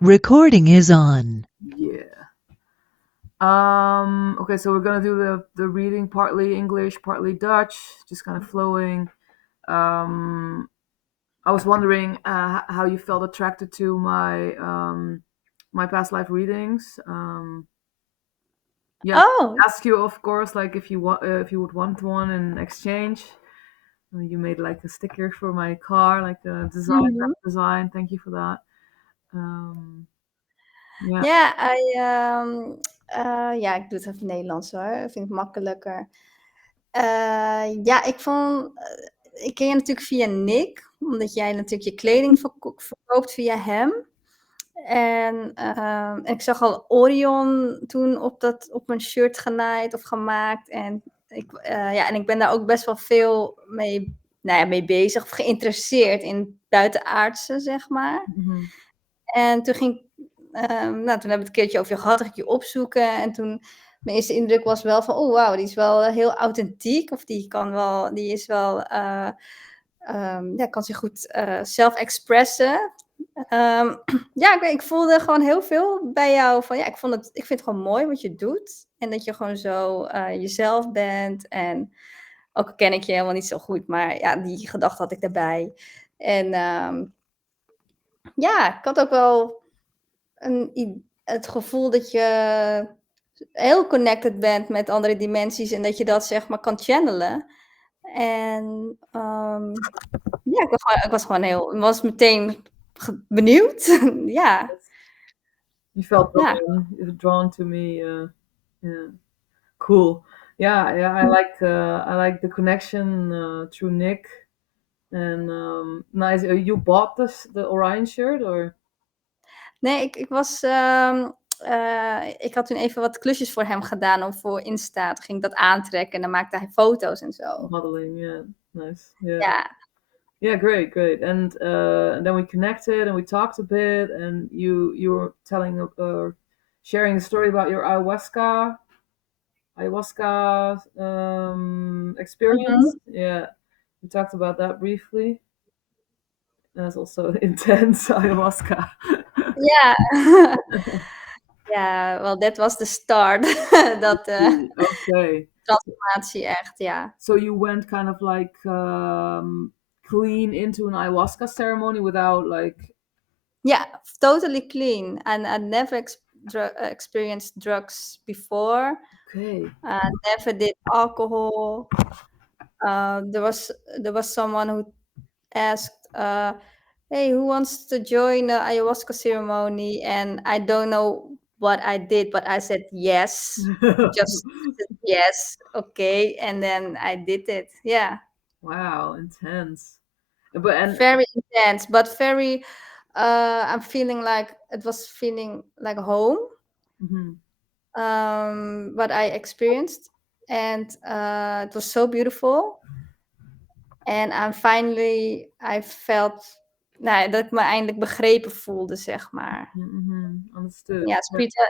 Recording is on. Yeah. Okay, so we're gonna do the reading, partly English, partly Dutch, just kind of flowing. Um, I was wondering how you felt attracted to my past life readings. Yeah, Oh, ask you, of course, like if you would want one in exchange. You made like a sticker for my car, like a design, mhm. design. Thank you for that. Um, yeah. Ja, ja, ik doe het even Nederlands hoor. Dat vind ik makkelijker. Ja, ik ken je natuurlijk via Nick, omdat jij natuurlijk je kleding verkoopt via hem. En ik zag al Orion toen op mijn shirt genaaid of gemaakt. En ik ben daar ook best wel veel mee bezig of geïnteresseerd in buitenaardse, zeg maar. Mhm. En toen toen hebben we het een keertje over je gehad, ging ik je opzoeken. En toen, mijn eerste indruk was wel van, oh wauw, die is wel heel authentiek. Of die is wel, kan zich goed zelf expressen. Ik voelde gewoon heel veel bij jou van, ja, ik vind het gewoon mooi wat je doet. En dat je gewoon zo jezelf bent. En ook al ken ik je helemaal niet zo goed, maar ja, die gedachte had ik daarbij. En ik had ook wel het gevoel dat je heel connected bent met andere dimensies en dat je dat zeg maar kan channelen. En ik was meteen benieuwd. Ja, You felt ja. drawn to me. Yeah, cool. Yeah. I like the connection through Nick. And nice. You bought the Orion shirt, or Nee, ik had toen even wat klusjes voor hem gedaan voor Insta. Toen ging ik dat aantrekken en dan maakte hij foto's en zo. modeling? Yeah, nice. Yeah, Ja. yeah, great. And then we connected and we talked a bit. And you were telling sharing a story about your ayahuasca experience. Mhm. Yeah, we talked about that briefly. That's also intense ayahuasca. Ja. Ja, well, that was the start. Dat Okay. transformatie echt, ja. So you went kind of like clean into an ayahuasca ceremony without like. Yeah, totally clean. And I never experienced drugs before. Okay. I never did alcohol. There was someone who asked, "Hey, who wants to join the ayahuasca ceremony?" And I don't know what I did, but I said yes. Just said yes, okay, and then I did it. Yeah, Wow, intense. But and very intense, but very. I'm feeling like it was feeling like home. mhm. What I experienced, and it was so beautiful. En I felt dat ik me eindelijk begrepen voelde, zeg maar. Understood. Ja,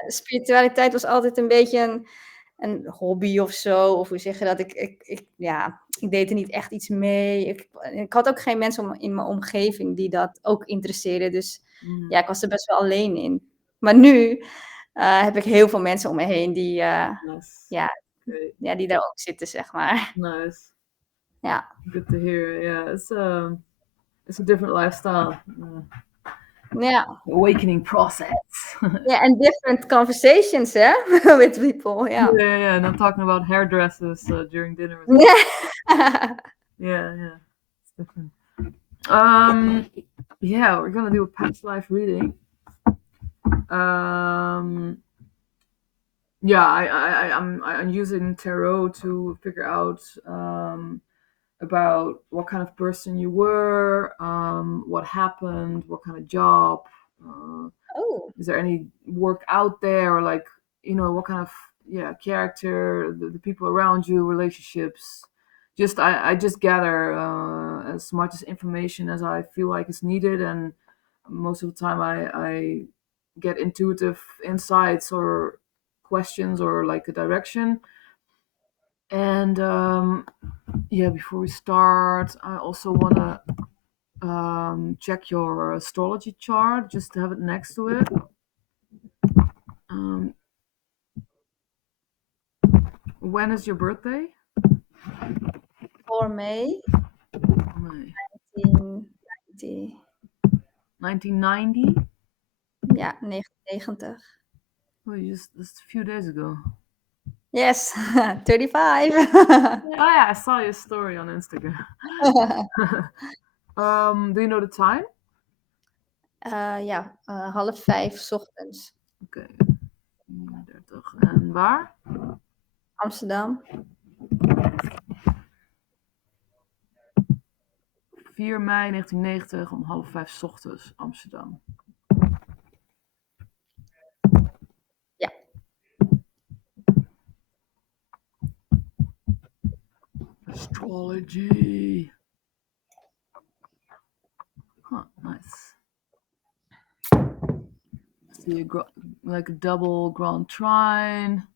spiritualiteit was altijd een beetje een hobby of zo. Of hoe zeg je dat? Ik deed er niet echt iets mee. Ik had ook geen mensen in mijn omgeving die dat ook interesseerden. Dus ja, ik was er best wel alleen in. Maar nu heb ik heel veel mensen om me heen die, Nice. ja, Great. ja, die daar ook zitten, zeg maar. Nice. Ja. Good to hear. Yeah, it's a different lifestyle. Ja. Awakening process. Yeah, and different conversations, with people. Yeah. Yeah. And I'm talking about hairdressers during dinner. Yeah. Yeah. It's different. Yeah, we're gonna do a past life reading. Yeah, I'm using tarot to figure out about what kind of person you were, what happened, what kind of job. Oh. Is there any work out there, or like what kind of character, the people around you, relationships. Just I just gather as much as information as I feel like is needed, and most of the time I get intuitive insights or questions or like a direction. And before we start, I also want to check your astrology chart just to have it next to it. Um, when is your birthday? 4 May May. 1990. 1990? Ja, 1990. Oh, just a few days ago. Yes, 35. Oh yeah, I saw your story on Instagram. Do you know the time? Ja, 4:30 's ochtends. Oké. 30. En waar? Amsterdam. 4 mei 1990 om 4:30 's ochtends, Amsterdam. Ja. Astrology. Huh, nice. See like a double Grand Trine,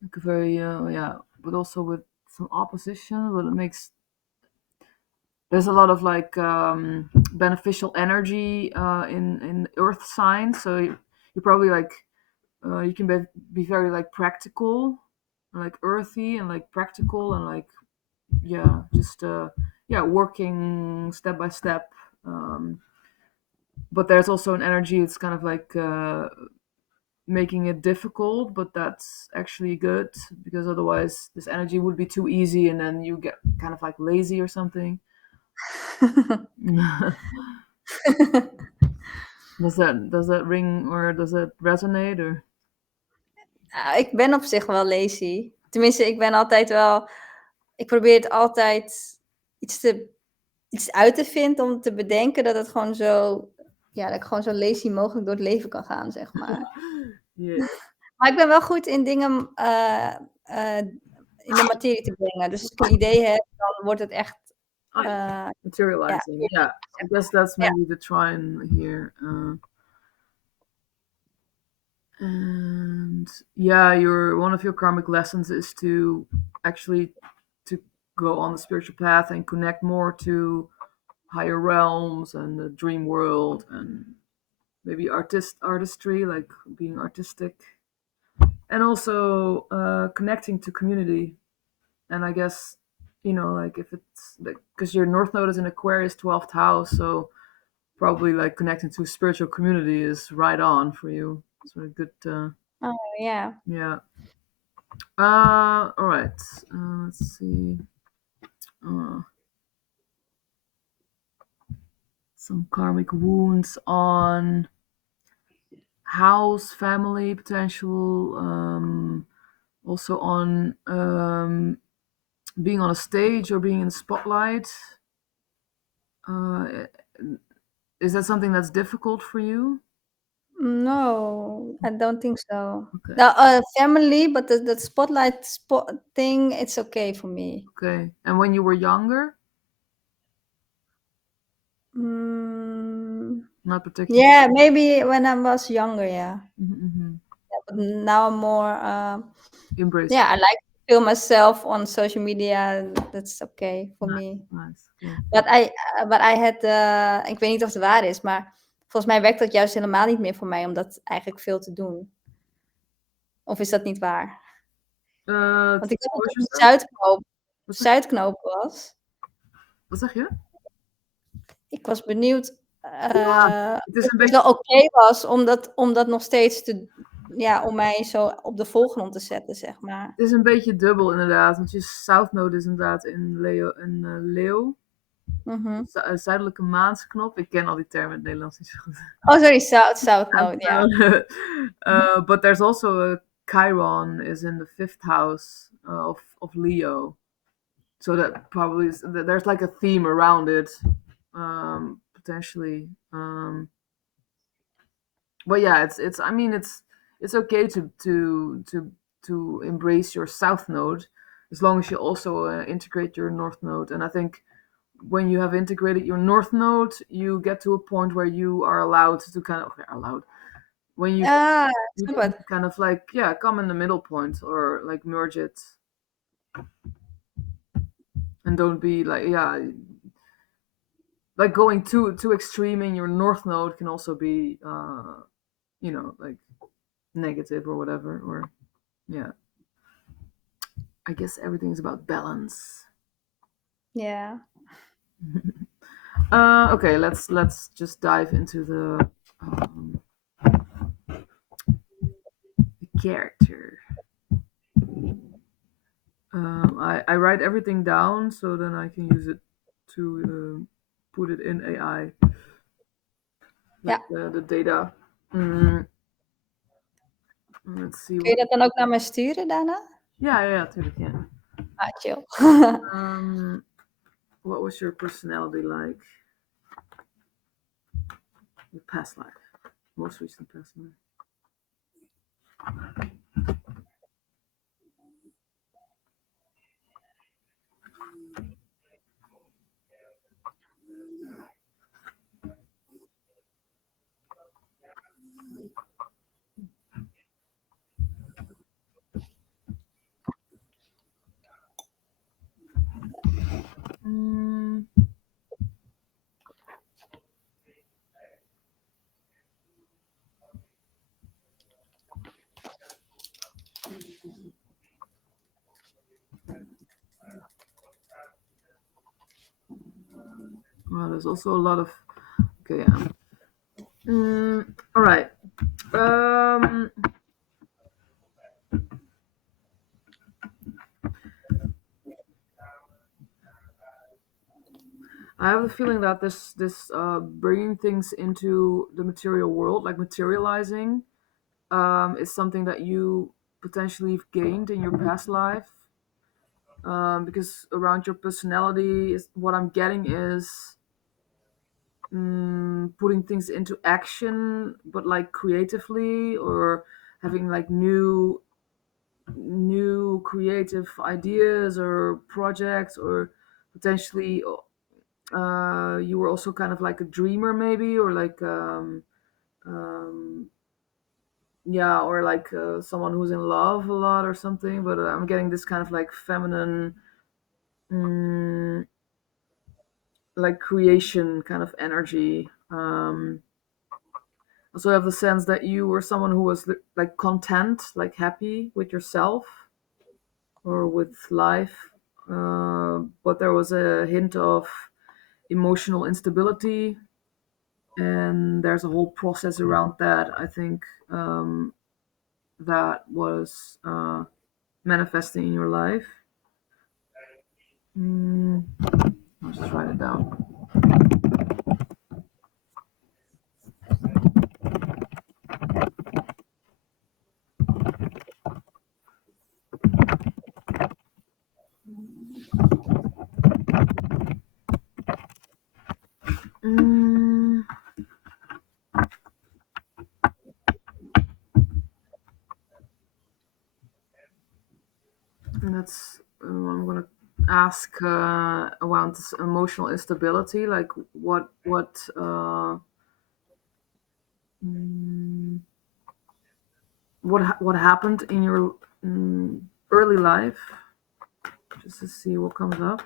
like a very yeah, but also with some opposition. But it makes there's a lot of like beneficial energy in Earth signs, so you probably like you can be very like practical, like earthy and like practical and like yeah, just yeah, working step by step. Um, but there's also an energy. It's kind of like making it difficult, but that's actually good because otherwise this energy would be too easy and then you get kind of like lazy or something. Does that ring or does that resonate or? Ik ben op zich wel lazy. Tenminste, ik ben altijd wel... Ik probeer het altijd iets uit te vinden om te bedenken dat het gewoon zo... Ja, dat ik gewoon zo lazy mogelijk door het leven kan gaan, zeg maar. Yeah. Maar ik ben wel goed in dingen in de materie te brengen. Dus als ik een idee heb, dan wordt het echt... Oh, yeah. Materializing. Yeah, I guess that's maybe the trine here. And yeah, one of your karmic lessons is to actually to go on the spiritual path and connect more to higher realms and the dream world and maybe artistry, like being artistic, and also connecting to community. And I guess like if it's because your North Node is in Aquarius, 12th house, so probably like connecting to a spiritual community is right on for you. It's a good. Oh, yeah. Yeah. All right. Let's see. Some karmic wounds on house, family, potential. Also on being on a stage or being in the spotlight. Is that something that's difficult for you? No, I don't think so. Okay. The family, but the spotlight thing, it's okay for me. Okay. And when you were younger? Not particularly. Yeah, maybe when I was younger, yeah. Mm-hmm. Yeah, but now I'm more Embrace. yeah, I like to film myself on social media. That's okay for me. Nice. Okay. But I had ik weet niet of het waar is, maar volgens mij werkt dat juist helemaal niet meer voor mij om dat eigenlijk veel te doen. Of is dat niet waar? Want ik dacht dat het Zuidknoop was. Wat zeg je? Ik was benieuwd het is een beetje... wel oké was om dat nog steeds om mij zo op de voorgrond te zetten, zeg maar. Het is een beetje dubbel inderdaad, want je South Node is inderdaad in Leeuw. Zuidelijke maansknop. Ik ken al die termen in het Nederlands niet zo goed. Oh, sorry, South Node, yeah. But there's also a Chiron is in the 5th house of Leo. So that probably is, there's like a theme around it, potentially. But yeah, it's okay to embrace your South Node as long as you also integrate your North Node. And I think when you have integrated your North Node, you get to a point where you are allowed to when you can kind of like come in the middle point or like merge it, and don't be like like going too extreme in your north node can also be like negative or whatever. Or yeah, I guess everything's about balance. Yeah. Okay, let's just dive into the character. I write everything down so then I can use it to put it in AI, like Ja. the data. Mm, let's see Kun je what. dat dan ook naar me sturen daarna? Yeah, tuurlijk, yeah. Ah, chill. What was your personality like? Your past life, most recent past life. Mm, well, there's also a lot of. Okay, yeah. All right. Um, I have the feeling that this bringing things into the material world, like materializing, is something that you potentially have gained in your past life. Because around your personality, is what I'm getting is putting things into action, but like creatively, or having like new creative ideas or projects, or potentially you were also kind of like a dreamer maybe, or like um, yeah, or like someone who's in love a lot or something. But I'm getting this kind of like feminine, mm, like creation kind of energy. Also have the sense that you were someone who was like content, like happy with yourself or with life, but there was a hint of emotional instability, and there's a whole process around that. I think that was manifesting in your life. Mm, I'll just write it down. Mm, and that's I'm gonna ask around this emotional instability. Like mm, what happened in your early life, just to see what comes up.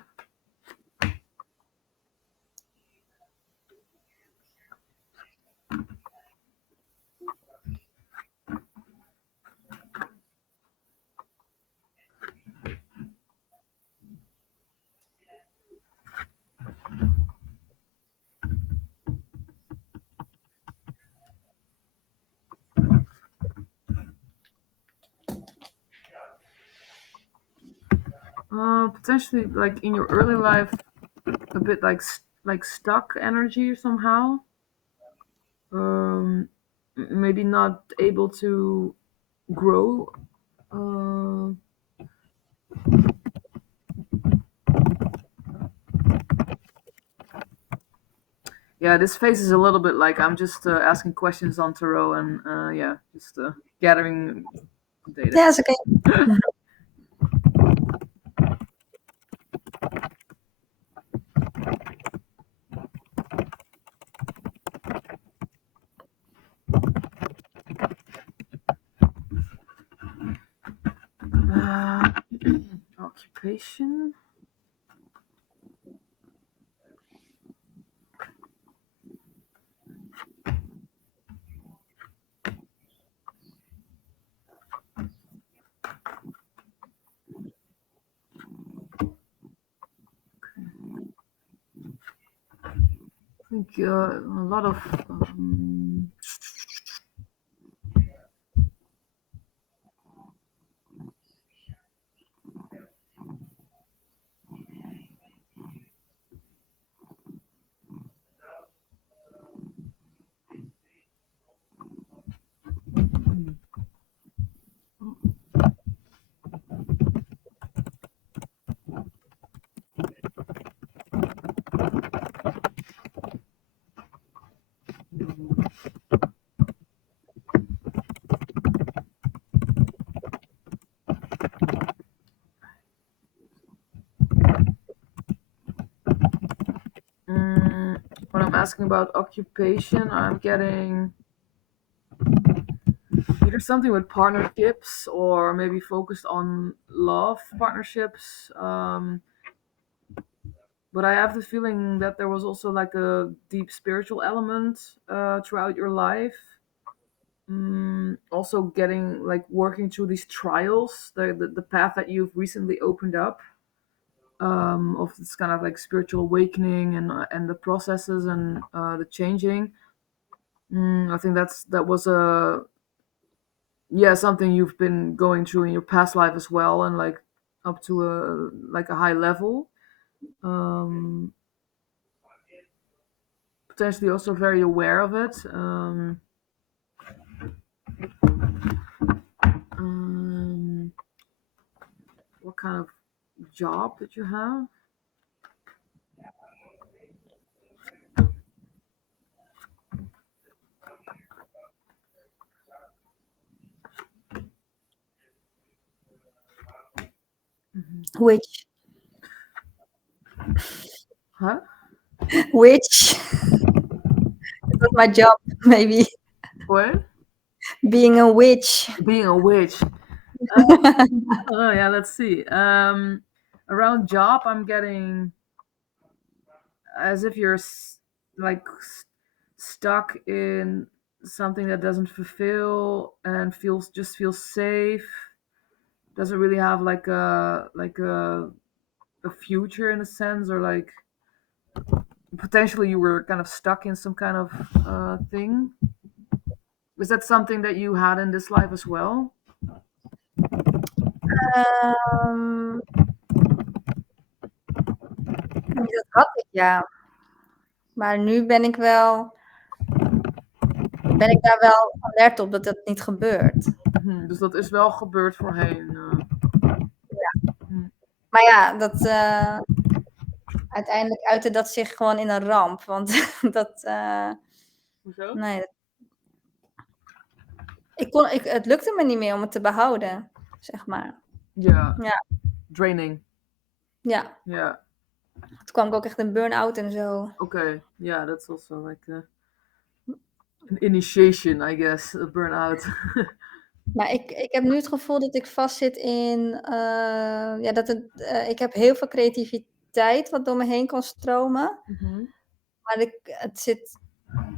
Potentially, like in your early life, a bit like like stuck energy somehow. Maybe not able to grow. Uh, yeah, this phase is a little bit like I'm just asking questions on tarot, and yeah, just gathering data. Ja, is oké. Uh, occupation. think a lot of when I'm asking about occupation, I'm getting either something with partnerships or maybe focused on love partnerships. But I have the feeling that there was also like a deep spiritual element throughout your life. Also getting like working through these trials, the path that you've recently opened up, of this kind of like spiritual awakening and the processes and the changing. I think that was a yeah something you've been going through in your past life as well, and like up to a high level. Um, Potentially also very aware of it. Um, what kind of job did you have? Which Huh? which that was my job, maybe What? being a witch. Being a witch. Oh yeah, let's see. Around job, I'm getting as if you're like stuck in something that doesn't fulfill and feels safe. Doesn't really have a future in a sense, or like potentially you were kind of stuck in some kind of thing. Was that something that you had in this life as well? Ehm, dat had ik, ja. Maar nu ben ik daar wel alert op dat dat niet gebeurt. Dus dat is wel gebeurd voorheen. Ja. Hm. Maar ja, dat uiteindelijk uitte dat zich gewoon in een ramp. Want dat, Hoezo? nee, het lukte me niet meer om het te behouden, zeg maar. Ja. Ja. Draining. Ja. Ja. Toen kwam ik ook echt in burn-out en zo. Okay. Yeah, that's also like an initiation, I guess, a burnout. Maar ik heb nu het gevoel dat ik vastzit in, ja, ik heb heel veel creativiteit wat door me heen kan stromen. Maar het zit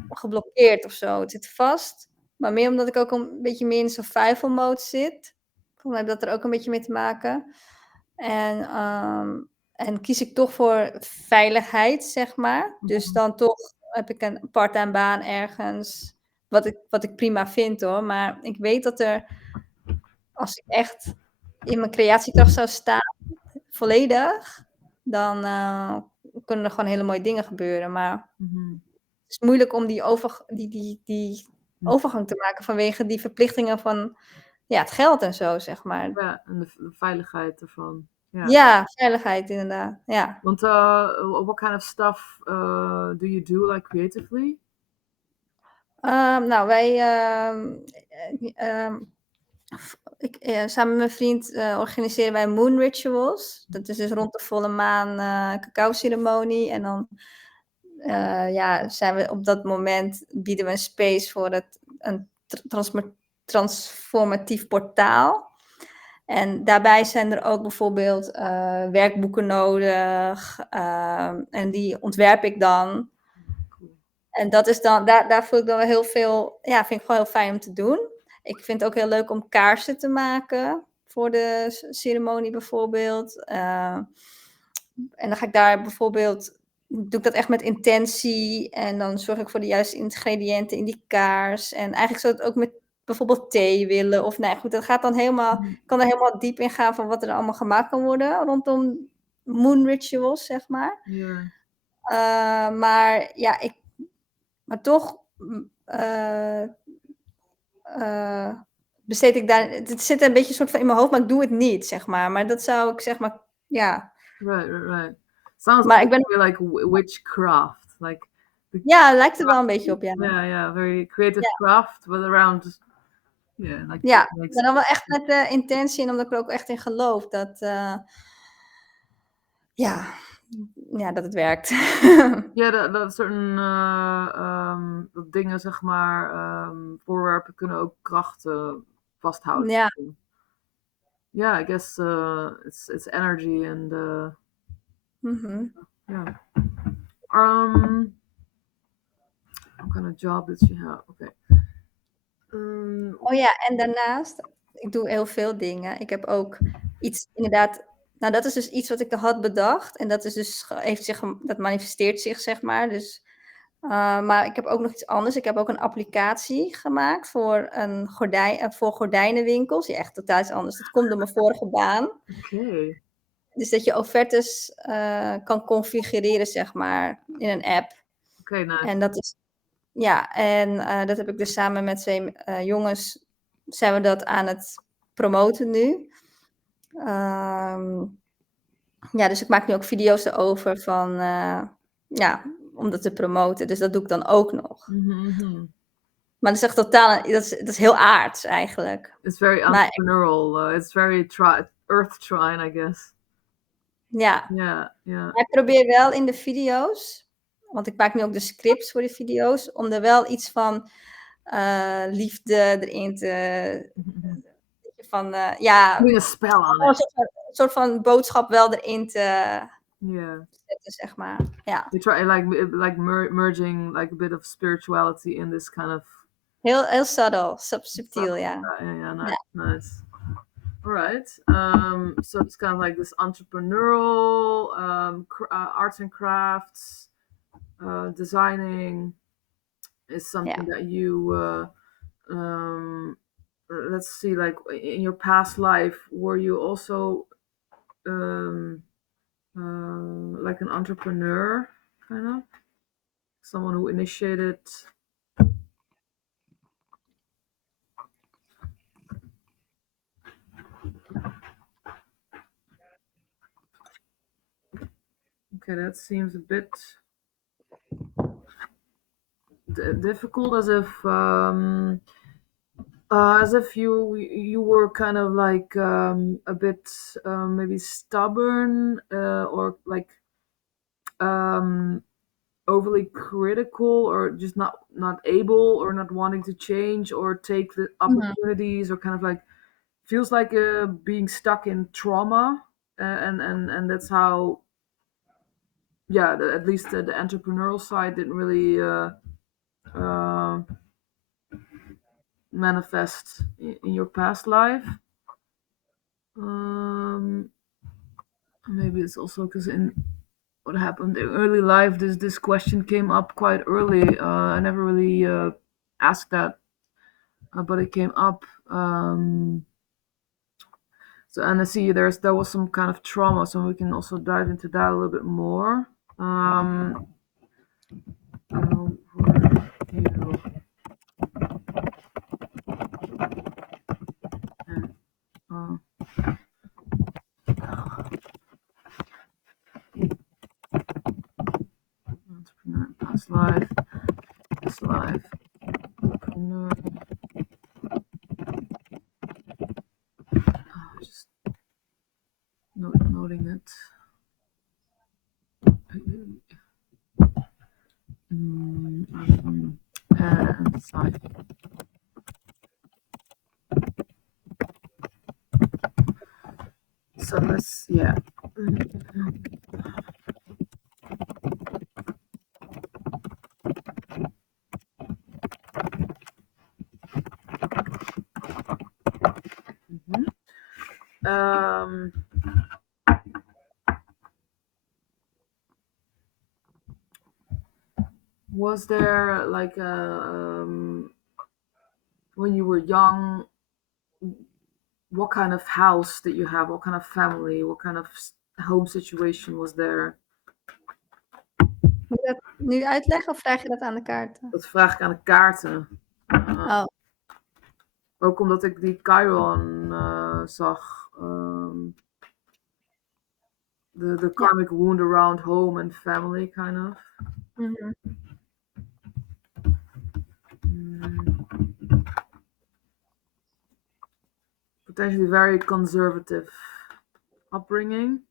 geblokkeerd of zo. Het zit vast. Maar meer omdat ik ook een beetje meer in survival mode zit. Volgens mij heeft dat er ook een beetje mee te maken. En kies ik toch voor veiligheid, zeg maar. Dus dan toch heb ik een part-time baan ergens. Wat ik prima vind hoor. Maar ik weet dat als ik echt in mijn creatiekracht zou staan, volledig, dan kunnen er gewoon hele mooie dingen gebeuren. Maar het is moeilijk om die overgang te maken vanwege die verplichtingen van het geld en zo, zeg maar. Ja, en de veiligheid ervan. Ja, veiligheid inderdaad. Ja. Want what kind of stuff do you do, like creatively? Nou, wij samen met mijn vriend organiseren wij moon rituals. Dat is dus rond de volle maan cacao ceremonie. En dan zijn we op dat moment bieden we een space voor een transformatief portaal. En daarbij zijn er ook bijvoorbeeld werkboeken nodig. En die ontwerp ik dan. En dat is dan, daar voel ik dan wel heel veel, ja, vind ik gewoon heel fijn om te doen. Ik vind het ook heel leuk om kaarsen te maken voor de ceremonie bijvoorbeeld. En dan ga ik daar bijvoorbeeld doe ik dat echt met intentie. En dan zorg ik voor de juiste ingrediënten in die kaars. En eigenlijk zou het ook met bijvoorbeeld thee willen. Of nee, goed, dat gaat dan helemaal... Mhm. Ik kan er helemaal diep in gaan van wat er allemaal gemaakt kan worden rondom moon rituals, zeg maar. Ja. Maar ja, maar toch besteed ik daar... Het zit een beetje soort van in mijn hoofd, maar ik doe het niet, zeg maar. Maar dat zou ik zeg maar, ja. Right. Sounds Maar ik ben... like witchcraft. Like Ja, lijkt er wel een beetje op, ja. Yeah, very creative Ja. craft, but around, yeah, like Ja, maar dan wel echt met de intentie en omdat ik er ook echt in geloof dat, ja, dat het werkt. Ja, dat certain dat dingen, zeg maar, voorwerpen kunnen ook krachten vasthouden. Ja. Yeah, I guess it's energy and yeah. What kind of job did she have? Okay. Oh ja, en daarnaast, ik doe heel veel dingen. Ik heb ook iets, inderdaad, nou dat is dus iets wat ik had bedacht. En dat is dus, dat manifesteert zich, zeg maar. Dus, maar ik heb ook nog iets anders. Ik heb ook een applicatie gemaakt voor voor gordijnenwinkels. Ja, echt totaal iets anders. Dat komt door mijn vorige baan. Okay. Dus dat je offertes kan configureren, zeg maar, in een app. Okay, nice. En dat is, ja, en dat heb ik dus samen met 2 jongens, zijn we dat aan het promoten nu. Ja, dus ik maak nu ook video's erover van, ja, om dat te promoten. Dus dat doe ik dan ook nog. Maar dat is echt totaal, dat is heel aards eigenlijk. It's very entrepreneurial. It's very earth trine, I guess. Ja. Ja. Maar ik probeer wel in de video's, want ik maak nu ook de scripts voor de video's, om er wel iets van liefde erin te... Van, ja... Doing a spell on Een it. soort van boodschap wel erin te zetten, zeg maar. Ja. You try like merging like a bit of spirituality in this kind of... Heel subtle, subtiel, ja. Yeah, nice. All right. So it's kind of like this entrepreneurial, arts and crafts, designing is something that you, let's see, like in your past life, were you also like an entrepreneur, kind of? Someone who initiated... Okay, that seems a bit difficult, as if you were kind of like a bit maybe stubborn, or like overly critical, or just not able, or not wanting to change or take the opportunities, or kind of like feels like being stuck in trauma, and that's how, yeah, at least the entrepreneurial side didn't really manifest in your past life. Maybe it's also because in what happened in early life, this question came up quite early. I never really asked that, but it came up. So, and I see there was some kind of trauma, so we can also dive into that a little bit more. Entrepreneur, past life, this life, entrepreneur. Just noting it. And side. So let's, yeah. Was there like when you were young, what kind of house did you have? What kind of family? What kind of home situation was there? Moet ik dat nu uitleggen of vraag je dat aan de kaarten? Dat vraag ik aan de kaarten. Oh, Ook omdat ik die Chiron zag. The karmic wound around home and family, kind of. mhm. Potentially very conservative upbringing.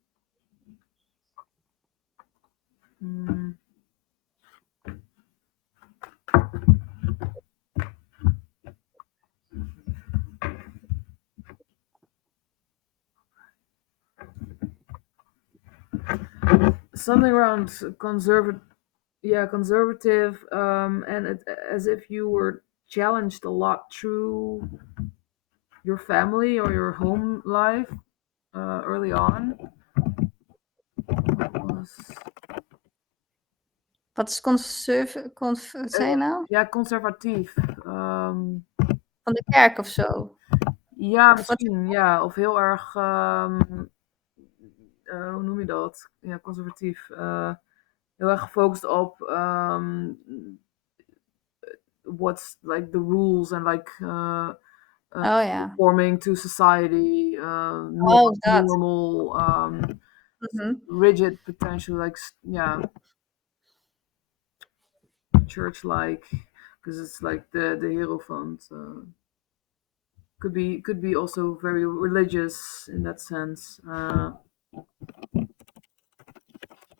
Something around conservative, and as if you were challenged a lot through your family or your home life early on. Wat is wat zei je nou? Ja, conservatief. Van de kerk of zo? Ja, Of wat? misschien. Ja, of heel erg, hoe noem je dat? Ja, conservatief. Heel erg gefocust op what's like the rules and like Oh ja. conforming to society, Oh, dat. normal, Mhm. rigid, potentially like church-like, because it's like the Hierophant. Could be also very religious in that sense.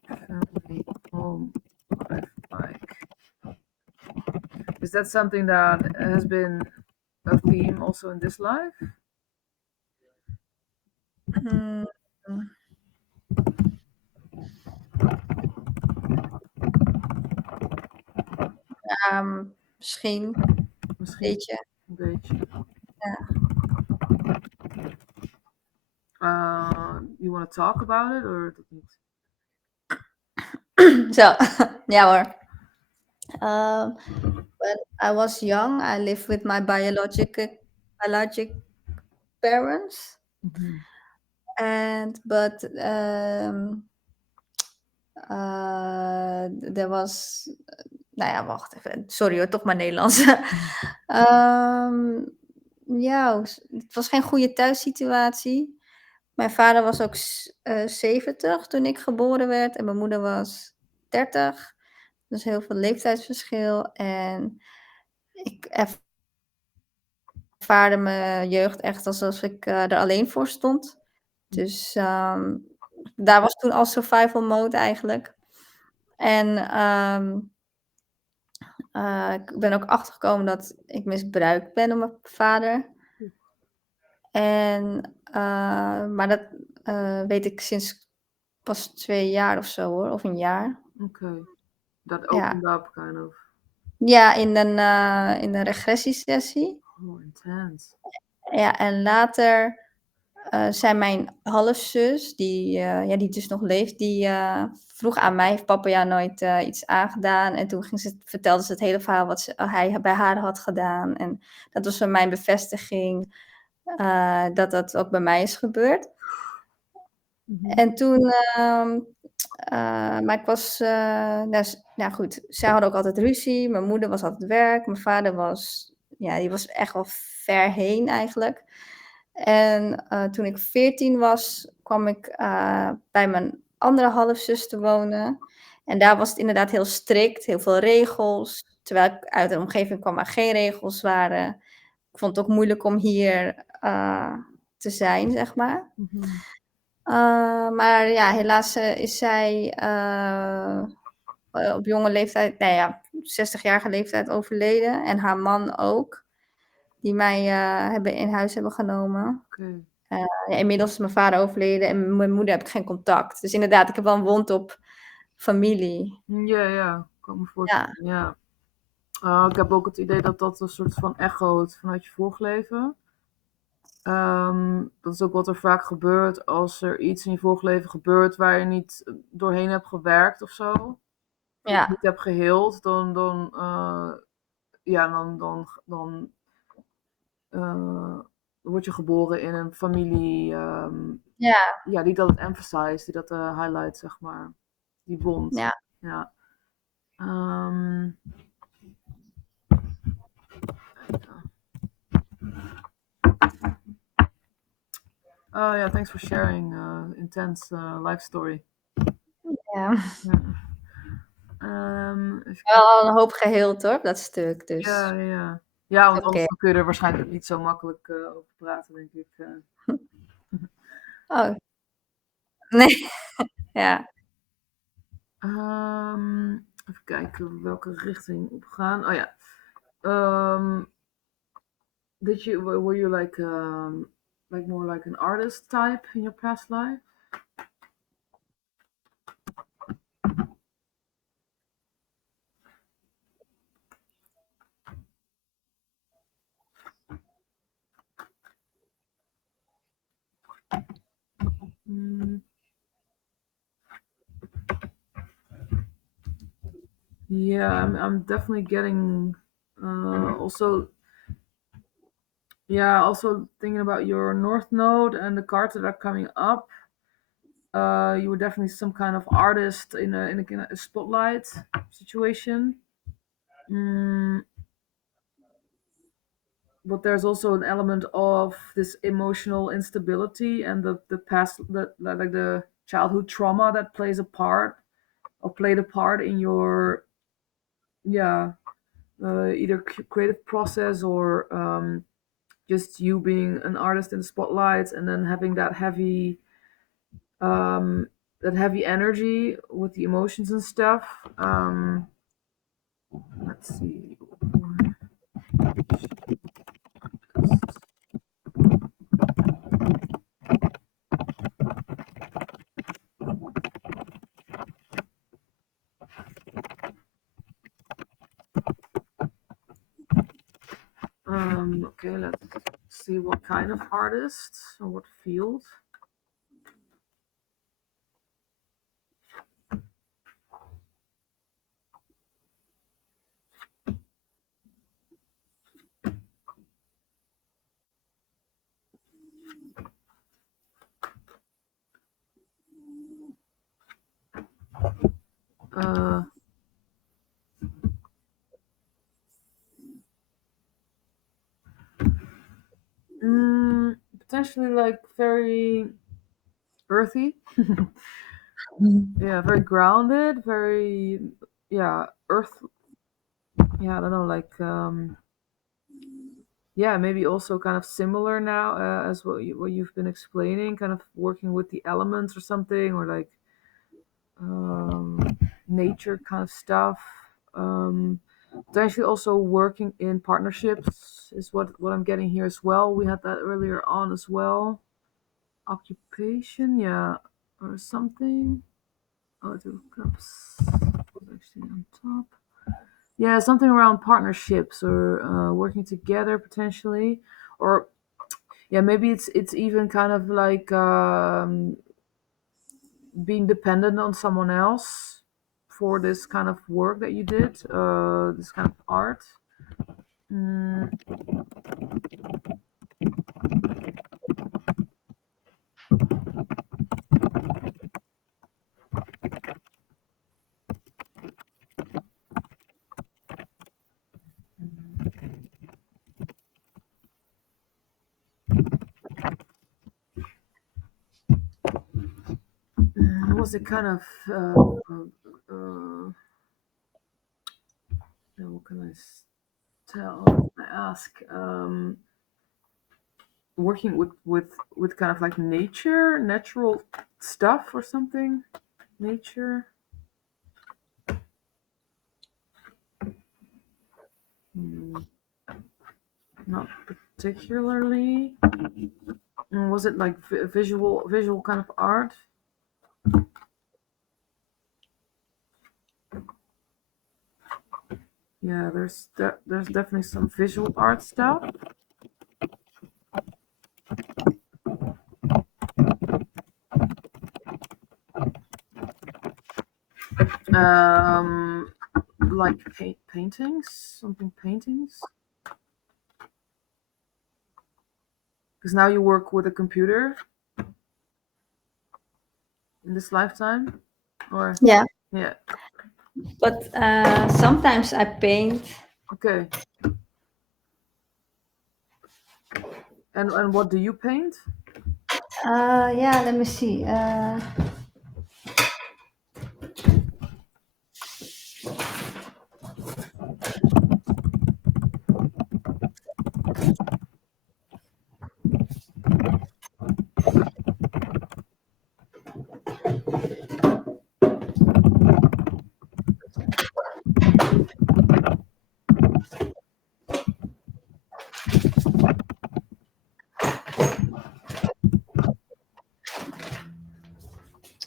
Family, home, life, like. Is that something that has been a theme also in this life? Mm. Misschien. Misschien Beetje. een beetje. Ja. You want to talk about it or dat niet? Zo, ja hoor. When I was young, I lived with my biologic parents, but there was, nou ja, wacht even. Sorry hoor, toch maar Nederlands. Ja, het was geen goede thuissituatie. Mijn vader was ook 70 toen ik geboren werd en mijn moeder was 30. Dus heel veel leeftijdsverschil. En ik ervaarde mijn jeugd echt alsof ik er alleen voor stond. Dus daar was toen al survival mode eigenlijk. En ik ben ook achtergekomen dat ik misbruikt ben door mijn vader. En, maar dat weet ik sinds pas 2 jaar of zo hoor, of 1 jaar. Okay. That Ja. opened up kind of. Ja, in een regressiesessie. Oh, intense. Ja, en later zei mijn halfzus, die dus nog leeft, die vroeg aan mij: heeft papa jou nooit iets aangedaan? En toen vertelde ze het hele verhaal wat hij bij haar had gedaan. En dat was voor mij een bevestiging dat dat ook bij mij is gebeurd. En toen, maar ik was, nou goed, zij hadden ook altijd ruzie. Mijn moeder was altijd werk. Mijn vader was, ja, die was echt wel ver heen eigenlijk. En toen ik 14 was, kwam ik bij mijn andere halfzus te wonen. En daar was het inderdaad heel strikt, heel veel regels. Terwijl ik uit een omgeving kwam waar geen regels waren. Ik vond het ook moeilijk om hier te zijn, zeg maar. Maar ja, helaas is zij op jonge leeftijd, nou ja, 60-jarige leeftijd overleden. En haar man ook, die mij in huis hebben genomen. Okay. Ja, inmiddels is mijn vader overleden en met mijn moeder heb ik geen contact. Dus inderdaad, ik heb wel een wond op familie. Ja, ik kan me voorstellen. Ja. Ik heb ook het idee dat dat een soort van echoot vanuit je vorig leven. Dat is ook wat er vaak gebeurt als er iets in je vorig leven gebeurt waar je niet doorheen hebt gewerkt of zo. Ja, niet hebt geheeld, dan ja, dan word je geboren in een familie ja, ja, die dat emphasize, die dat highlight, zeg maar. Die bond. ja. Ja. Um, oh yeah, thanks for sharing intense life story. Ja. Ja. Even kijken. Wel een hoop geheeld hoor, dat stuk. Ja, Dus ja, ja. Ja, want oké. anders kun je er waarschijnlijk niet zo makkelijk over praten, denk ik. Oh, nee. Ja. Even kijken welke richting op gaan. Oh ja. Were you like more like an artist type in your past life? Mm, yeah, I'm definitely getting also yeah, also thinking about your north node and the cards that are coming up. You were definitely some kind of artist in a spotlight situation. Mm, but there's also an element of this emotional instability and the past, like the childhood trauma that plays a part or played a part in your yeah either creative process or just you being an artist in the spotlight and then having um, that heavy energy with the emotions and stuff. Let's see. Okay, let's see what kind of artist or what field. Uh, Potentially like very earthy. Yeah, very grounded, very yeah, earth. Yeah, I don't know, like yeah, maybe also kind of similar now as what you've been explaining, kind of working with the elements or something, or like nature kind of stuff. Um, Potentially also working in partnerships is what I'm getting here as well. We had that earlier on as well. Occupation, yeah, or something. Oh, two of cups was actually on top. Yeah, something around partnerships or working together potentially, or yeah, maybe it's even kind of like being dependent on someone else for this kind of work that you did, this kind of art. Mm, was it kind of what can tell? I ask. Working with kind of like natural stuff or something. Nature. Mm, not particularly. Was it like visual kind of art? Yeah, there's definitely some visual art stuff. like paintings, something paintings. Because now you work with a computer in this lifetime, or Yeah, yeah. but sometimes I paint. Okay. And what do you paint? Yeah, let me see.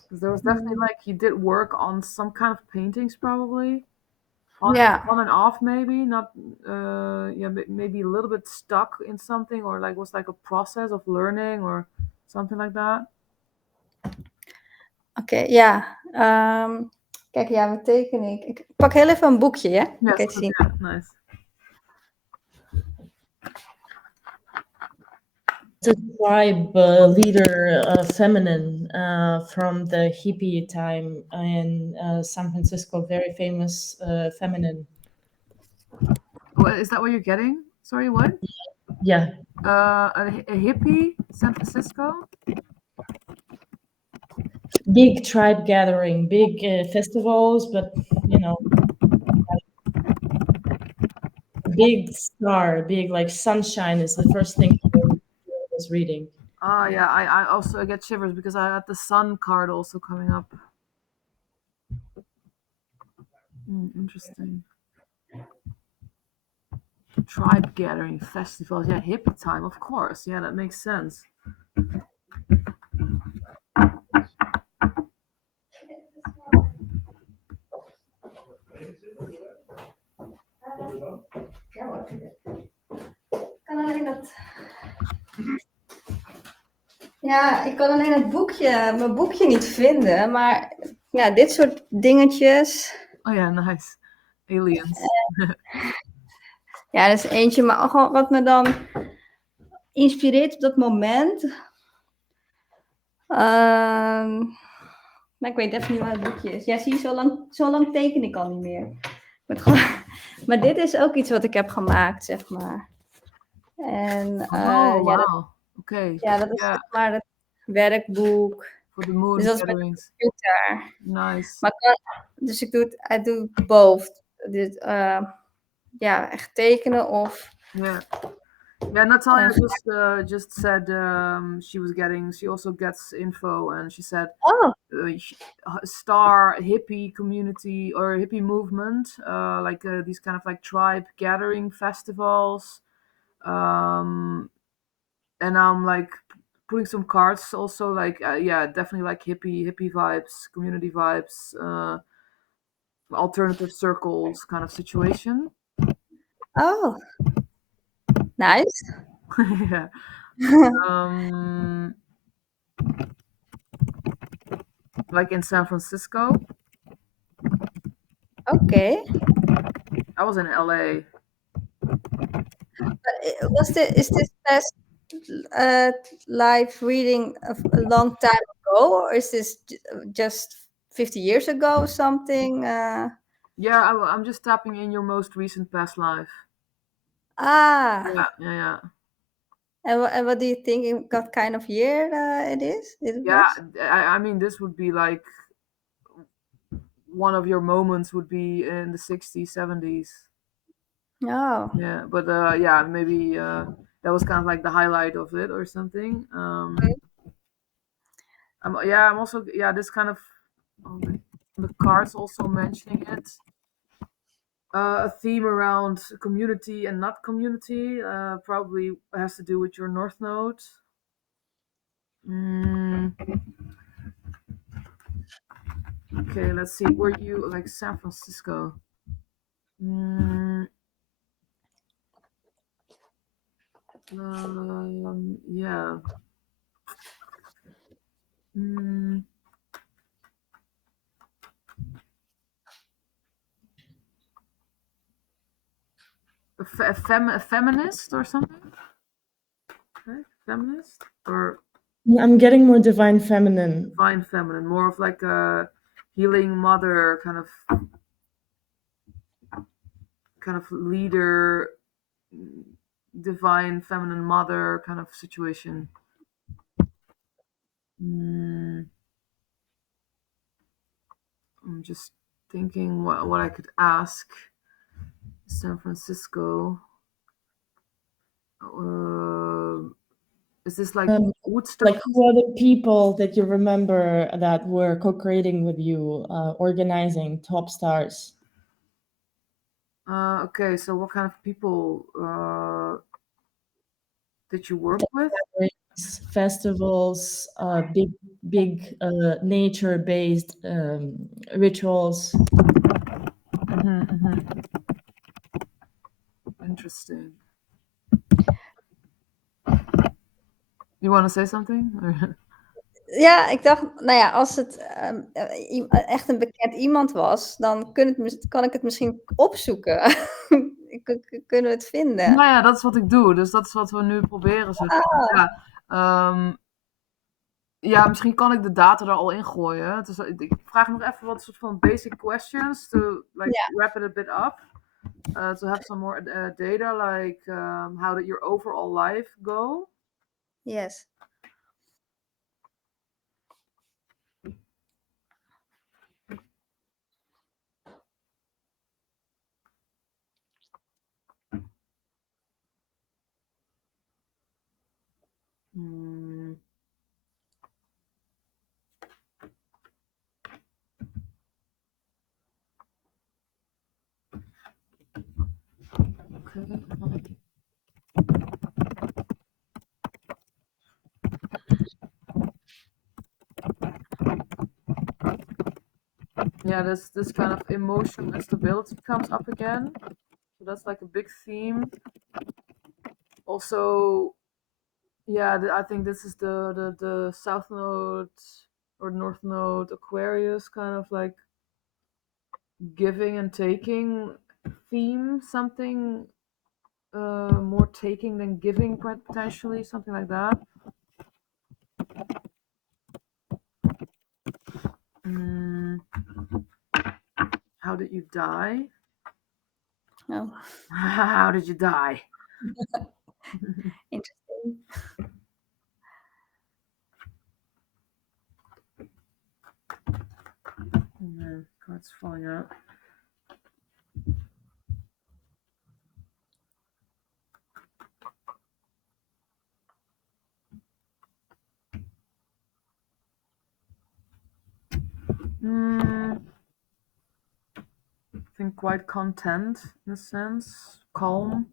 Because there was definitely like you did work on some kind of paintings, probably Yeah. on and off, maybe not. Yeah, maybe a little bit stuck in something, or like was like a process of learning or something like that. Oké, ja. Kijk, ja, wat teken ik? Ik pak heel even een boekje, ja? Yeah, Oké, it's good. zien. Yeah, nice. The tribe leader, feminine, from the hippie time in San Francisco, very famous feminine. Is that what you're getting? Sorry, what? Yeah, A hippie, San Francisco. big tribe gathering, big festivals, but you know, big star, big like sunshine is the first thing I was reading. Ah, yeah. I also get shivers because I had the sun card also coming up. Interesting. Tribe gathering festivals. Yeah, hippie time, of course. Yeah, that makes sense. Kan alleen dat... Ja, ik kan alleen mijn boekje niet vinden, maar ja, dit soort dingetjes. Oh yeah, nice. Aliens. Ja, dat is eentje, maar gewoon wat me dan inspireert op dat moment. Maar ik weet even niet waar het boekje is. Ja, zie je, zo lang teken ik al niet meer. Maar dit is ook iets wat ik heb gemaakt, zeg maar. En Oh, wow. Oké. ja, dat is zeg maar het werkboek. For the moon Dus dat is met de gatherings. computer. Nice. Maar dus ik doe both. Dit, ja, echt tekenen of... Yeah. Yeah, Nataliya just said she also gets info, and she said Oh, star hippie community or hippie movement, like these kind of like tribe gathering festivals. And I'm like putting some cards also, like yeah, definitely like hippie vibes, community vibes, alternative circles kind of situation. oh. Nice. Yeah. Like in San Francisco. Okay. I was in LA. Is this best live reading a long time ago, or is this just 50 years ago or something? Yeah, I'm just tapping in your most recent past life. Ah. Yeah. And what do you think? What kind of year it is? Yeah, I mean, this would be like one of your moments would be in the 60s, 70s. Oh. Yeah, but yeah, maybe that was kind of like the highlight of it or something. I'm also this kind of the cards also mentioning it. A theme around community and not community probably has to do with your North Node. Okay, let's see. Were you like San Francisco? Yeah. a feminist or something? Right? Feminist or I'm getting more divine feminine. divine feminine, more of like a healing mother kind of leader, divine feminine mother kind of situation. I'm just thinking what I could ask San Francisco. Is this like Woodstock? Like who are the people that you remember that were co-creating with you, organizing top stars? Okay, so what kind of people did you work with? Festivals, big nature-based rituals. Interesting. You want to say something? Ja, ik dacht, nou ja, als het echt een bekend iemand was, dan kan ik het misschien opzoeken. Kunnen we het vinden? Nou ja, dat is wat ik doe. Dus dat is wat we nu proberen. Zeg maar. Ja, misschien kan ik de data er al in gooien. Dus ik vraag nog even wat soort van basic questions to wrap it a bit up. To have some more data, like how did your overall life go? Yes. Yeah, this kind of emotional instability comes up again. So that's like a big theme. Also, yeah, I think this is the South Node or North Node Aquarius kind of like giving and taking theme, something more taking than giving, potentially, something like that. How did you die? Oh. How did you die? Interesting. Cards falling out. I think quite content in a sense, calm.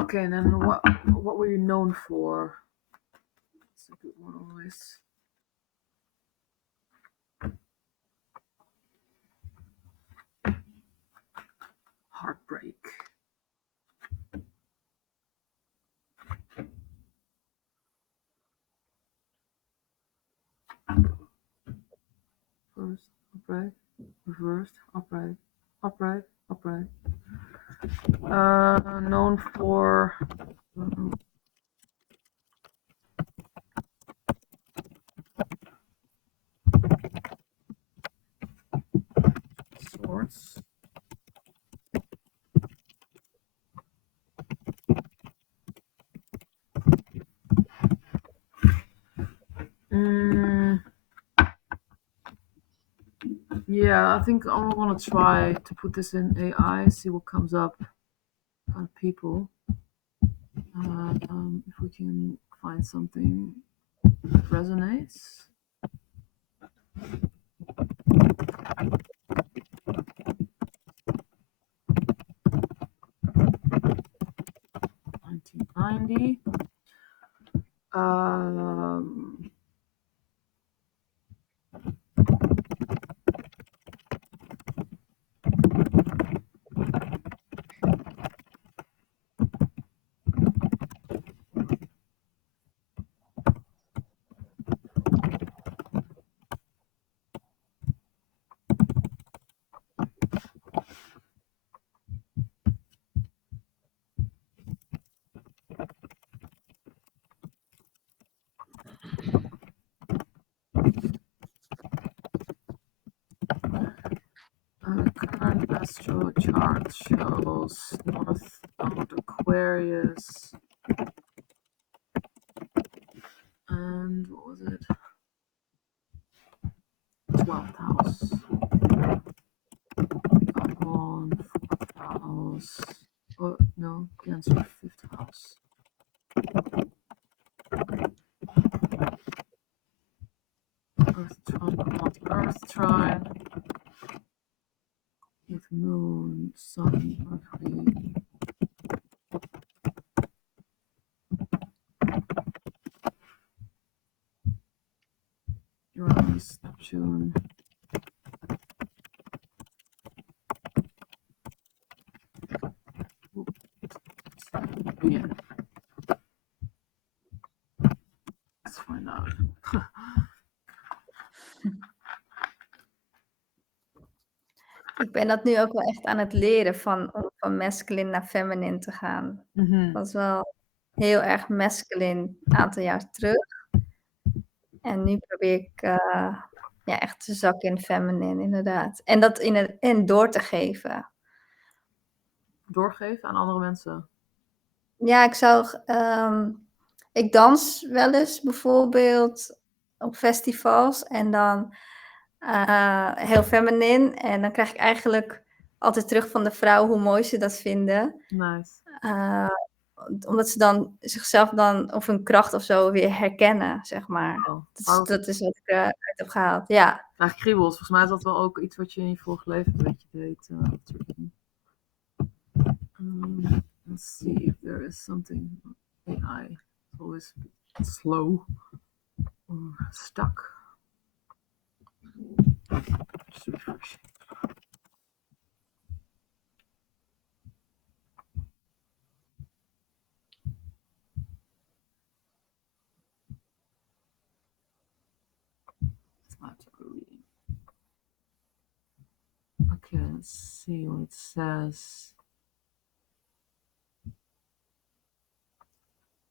Okay, and then what were you known for? That's a good one always. Heartbreak. First, upright, reversed, upright, upright, upright. Known for swords. Yeah, I think I'm gonna try to put this in AI, see what comes up. Kind of people. If we can find something that resonates. $19.90. astro chart shows North of Aquarius. And what was it? 12th house. Got one, 4th house. Oh, no, Cancer, 5th house. Earth trine with Moon, Sun, Mercury. Uranus, Neptune. Yeah. Let's find out. Ik ben dat nu ook wel echt aan het leren om van masculine naar feminine te gaan. Mhm. Was wel heel erg masculine een aantal jaar terug. En nu probeer ik echt te zakken in feminine, inderdaad. En dat en door te geven. Doorgeven aan andere mensen. Ja, ik dans wel eens bijvoorbeeld op festivals en dan heel feminine. En dan krijg ik eigenlijk altijd terug van de vrouw hoe mooi ze dat vinden. Nice. Omdat ze dan zichzelf dan of hun kracht of zo weer herkennen, zeg maar. Oh, Dat is wat ik eruit heb gehaald, ja. eigenlijk kriebels. Volgens mij is dat wel ook iets wat je in je vorige leven een beetje deed. Let's see if there is something. AI is always slow or stuck. Just refreshing. Okay, let's see what it says.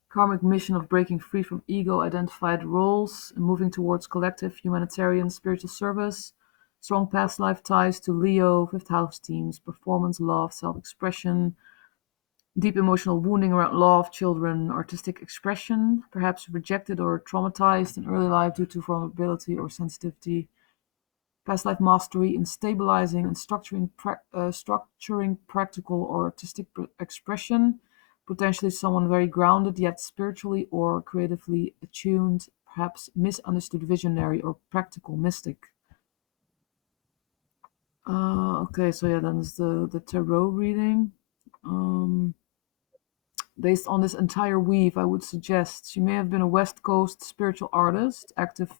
Karmic mission of breaking free from ego-identified roles and moving towards collective humanitarian spiritual service. Strong past life ties to Leo, 5th house themes, performance, love, self-expression, deep emotional wounding around love, children, artistic expression, perhaps rejected or traumatized in early life due to vulnerability or sensitivity. Past life mastery in stabilizing and structuring practical or artistic expression. Potentially someone very grounded yet spiritually or creatively attuned, perhaps misunderstood visionary or practical mystic. Okay, so yeah, then is the tarot reading. Based on this entire weave, I would suggest she may have been a West Coast spiritual artist, active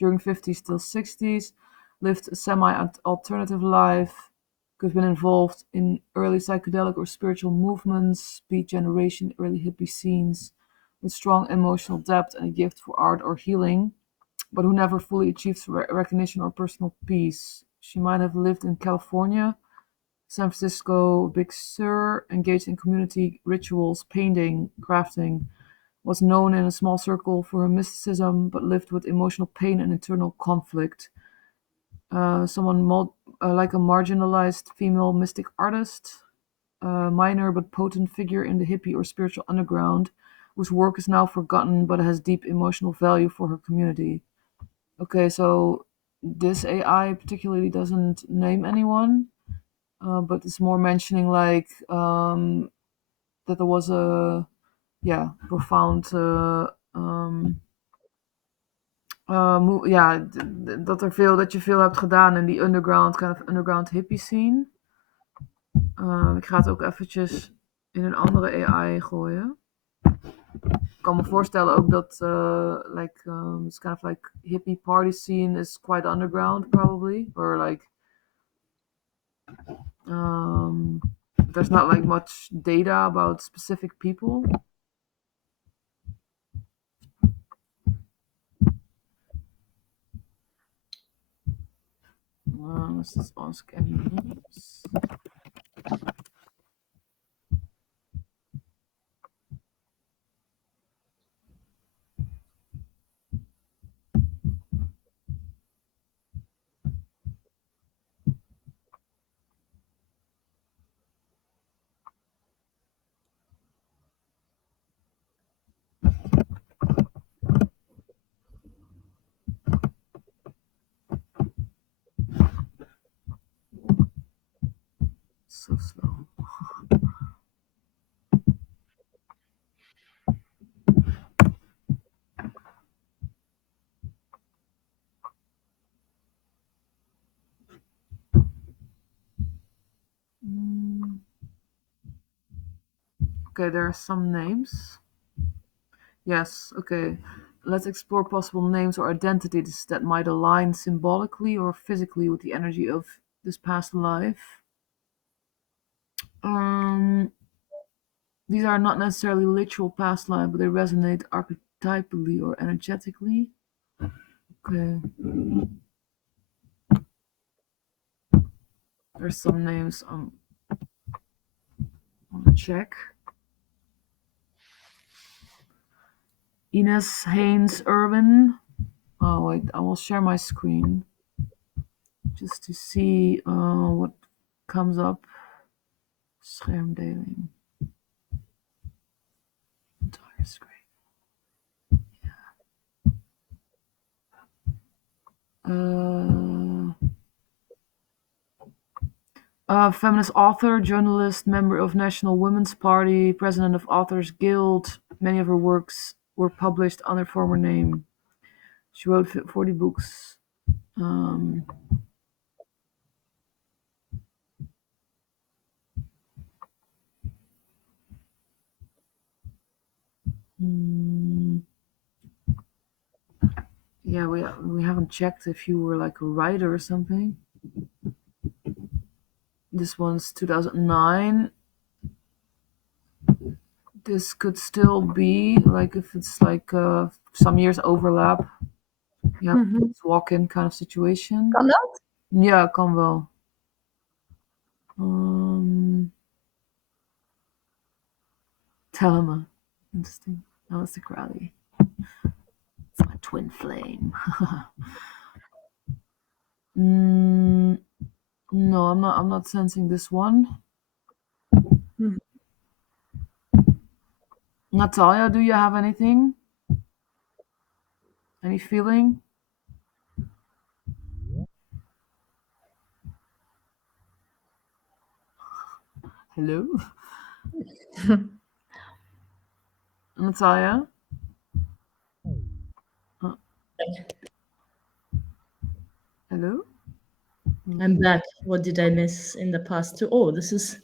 during 50s till 60s, lived a semi-alternative life, could have been involved in early psychedelic or spiritual movements, Beat Generation, early hippie scenes, with strong emotional depth and a gift for art or healing, but who never fully achieved recognition or personal peace. She might have lived in California, San Francisco, Big Sur, engaged in community rituals, painting, crafting, was known in a small circle for her mysticism, but lived with emotional pain and internal conflict. Someone like a marginalized female mystic artist, a minor but potent figure in the hippie or spiritual underground, whose work is now forgotten but has deep emotional value for her community. Okay, so this AI particularly doesn't name anyone, but it's more mentioning like that there was a profound dat je veel hebt gedaan in die underground hippie scene. Ik ga het ook eventjes in een andere AI gooien. Ik kan me voorstellen ook dat it's kind of like hippie party scene is quite underground probably, or like there's not like much data about specific people. Let's just ask any names. Okay, there are some names. Yes, okay. Let's explore possible names or identities that might align symbolically or physically with the energy of this past life. Um, these are not necessarily literal past life, but they resonate archetypally or energetically. Okay. There's some names I'm gonna check. Ines Haynes Irwin. Oh wait, I will share my screen just to see what comes up. Schermdeling. Entire screen. Feminist author, journalist, member of National Women's Party, president of Authors Guild. Many of her works were published under former name. She wrote 40 books. Um, yeah, we haven't checked if you were like a writer or something. This one's 2009. This could still be like if it's like some years overlap. Yeah, it's walk-in kind of situation. Kan dat? Ja, kan wel. Telema. Interesting. Aleister Crowley. It's my twin flame. No, I'm not sensing this one. Nataliya, do you have anything? Any feeling? Hello? Nataliya? Hello? I'm back. What did I miss in the past two? Oh, this is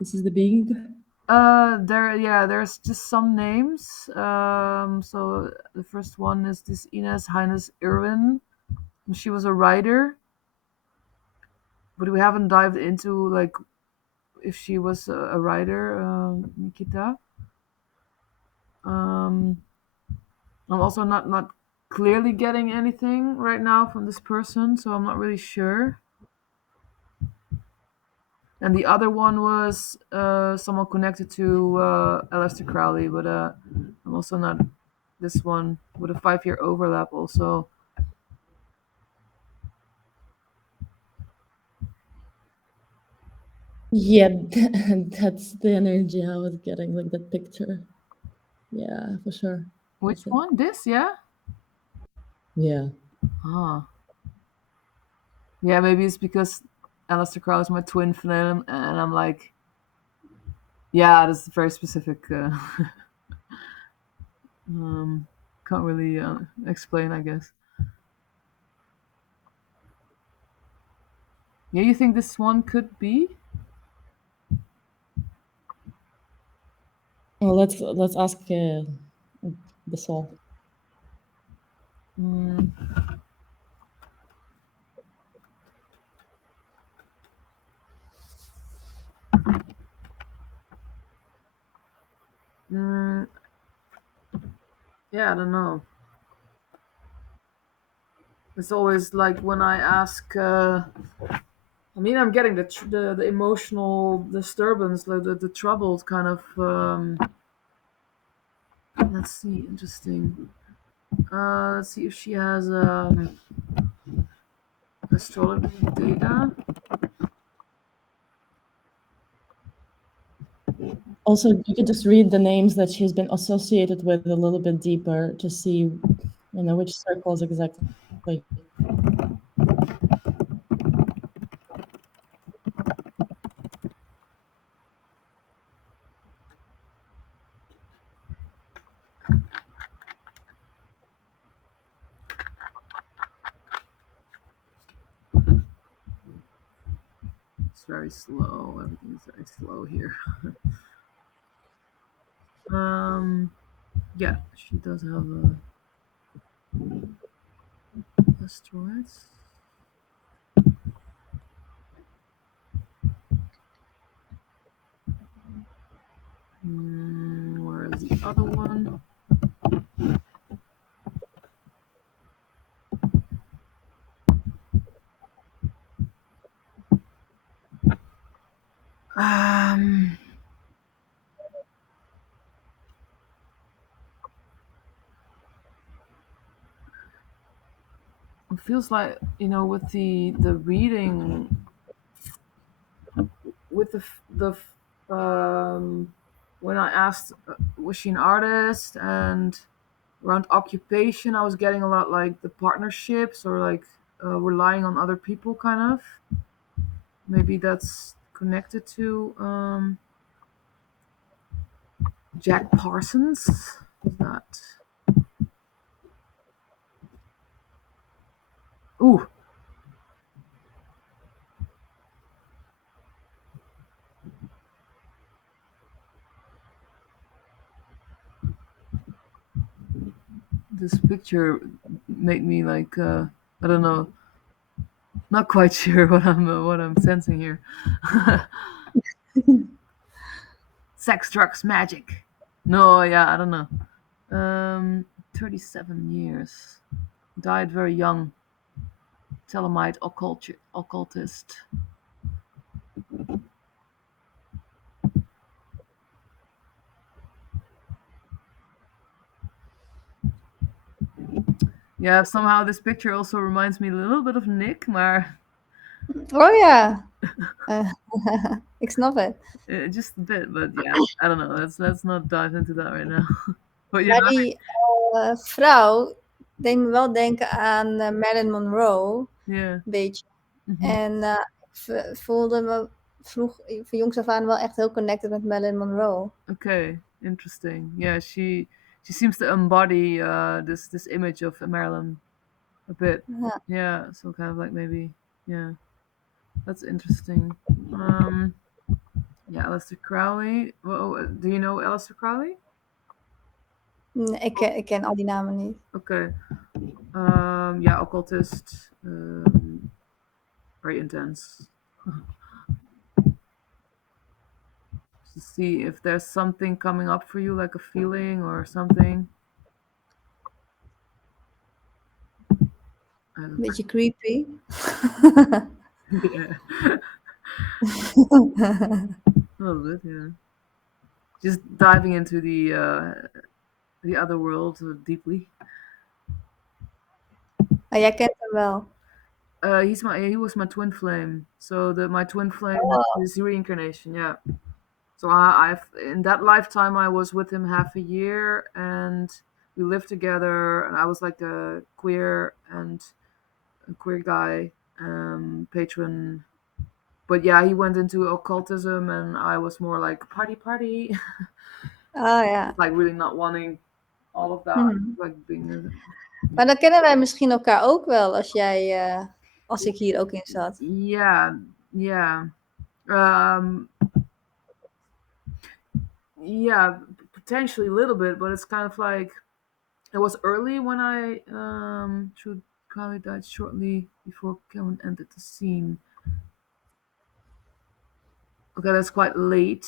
the being. There's just some names. So the first one is this Ines Haynes Irwin. She was a writer, but we haven't dived into like if she was a writer, Nikita. I'm also not clearly getting anything right now from this person, so I'm not really sure. And the other one was someone connected to Aleister Crowley, but I'm also not this one with a 5-year overlap also. Yeah, that's the energy I was getting, like that picture. Yeah, for sure. Which one? This, yeah? Yeah. Yeah, maybe it's because Aleister Crowley is my twin flame, and I'm like, yeah, this is very specific. Can't really explain, I guess. Yeah, you think this one could be? Well, let's ask the soul. Yeah, I don't know. It's always like when I ask. I mean, I'm getting the emotional disturbance, the troubled kind of. Let's see, interesting. Let's see if she has astrology data. Also, you could just read the names that she's been associated with a little bit deeper to see, which circles exactly. It's very slow. Everything's very slow here. Yeah, she does have asteroids. Where is the other one? Um, it feels like, with the reading, with when I asked, was she an artist, and around occupation, I was getting a lot like the partnerships, or like relying on other people, kind of. Maybe that's connected to Jack Parsons. Who's that? Ooh, this picture made me like, I don't know, not quite sure what I'm sensing here. Sex, drugs, magic. No, yeah, I don't know. 37 years. Died very young. Telemite occultist. Yeah, somehow this picture also reminds me a little bit of Nick, maar Oh ja. Ik snap het. just a bit. But yeah, I don't know. Let's not dive into that right now. But yeah, Maar die vrouw deed me wel denken aan Marilyn Monroe, yeah. een beetje. Mhm. En ik voelde me van jongs af aan wel echt heel connected met Marilyn Monroe. Okay, interesting. Yeah, she seems to embody this image of Marilyn a bit. Ja. Yeah, so kind of like maybe, yeah, that's interesting. Yeah, Aleister Crowley. Well, do you know Aleister Crowley? Nee, ik ken al die namen niet. Okay. Yeah, occultist. Very intense. To see if there's something coming up for you, like a feeling or something. Een beetje creepy. Yeah. A little bit, yeah. Just diving into the other world deeply. Maar jij kent hem wel. He was my twin flame. So my twin flame Oh. is reincarnation. Yeah. So I've in that lifetime I was with him half a year, and we lived together. And I was like a queer guy, patron. But yeah, he went into occultism, and I was more like party, Oh ja. like really not wanting all of that, like being. Maar dan kennen wij misschien elkaar ook wel als ik hier ook in zat. Yeah, yeah. Yeah, potentially a little bit, but it's kind of like it was early when I Carly died shortly before Kevin entered the scene. Okay, that's quite late.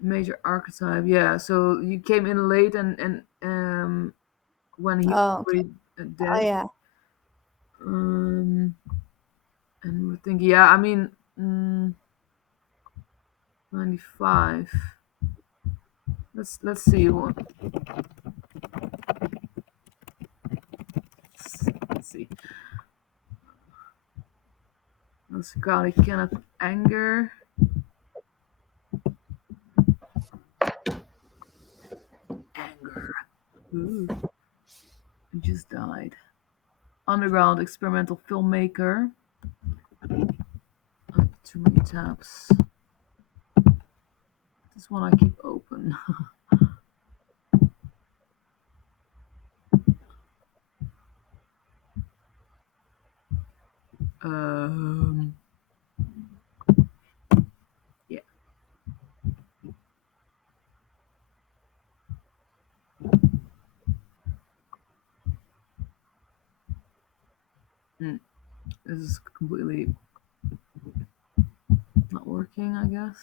Major archetype, yeah. So you came in late, and when he was already dead. Oh ja. And we're thinking, yeah, I mean, 95. Let's see what. Let's see. Let's call it Kenneth Anger. Anger. Ooh. He just died. Underground experimental filmmaker. Oh, too many tabs. This one I keep open. Yeah. This is completely not working, I guess.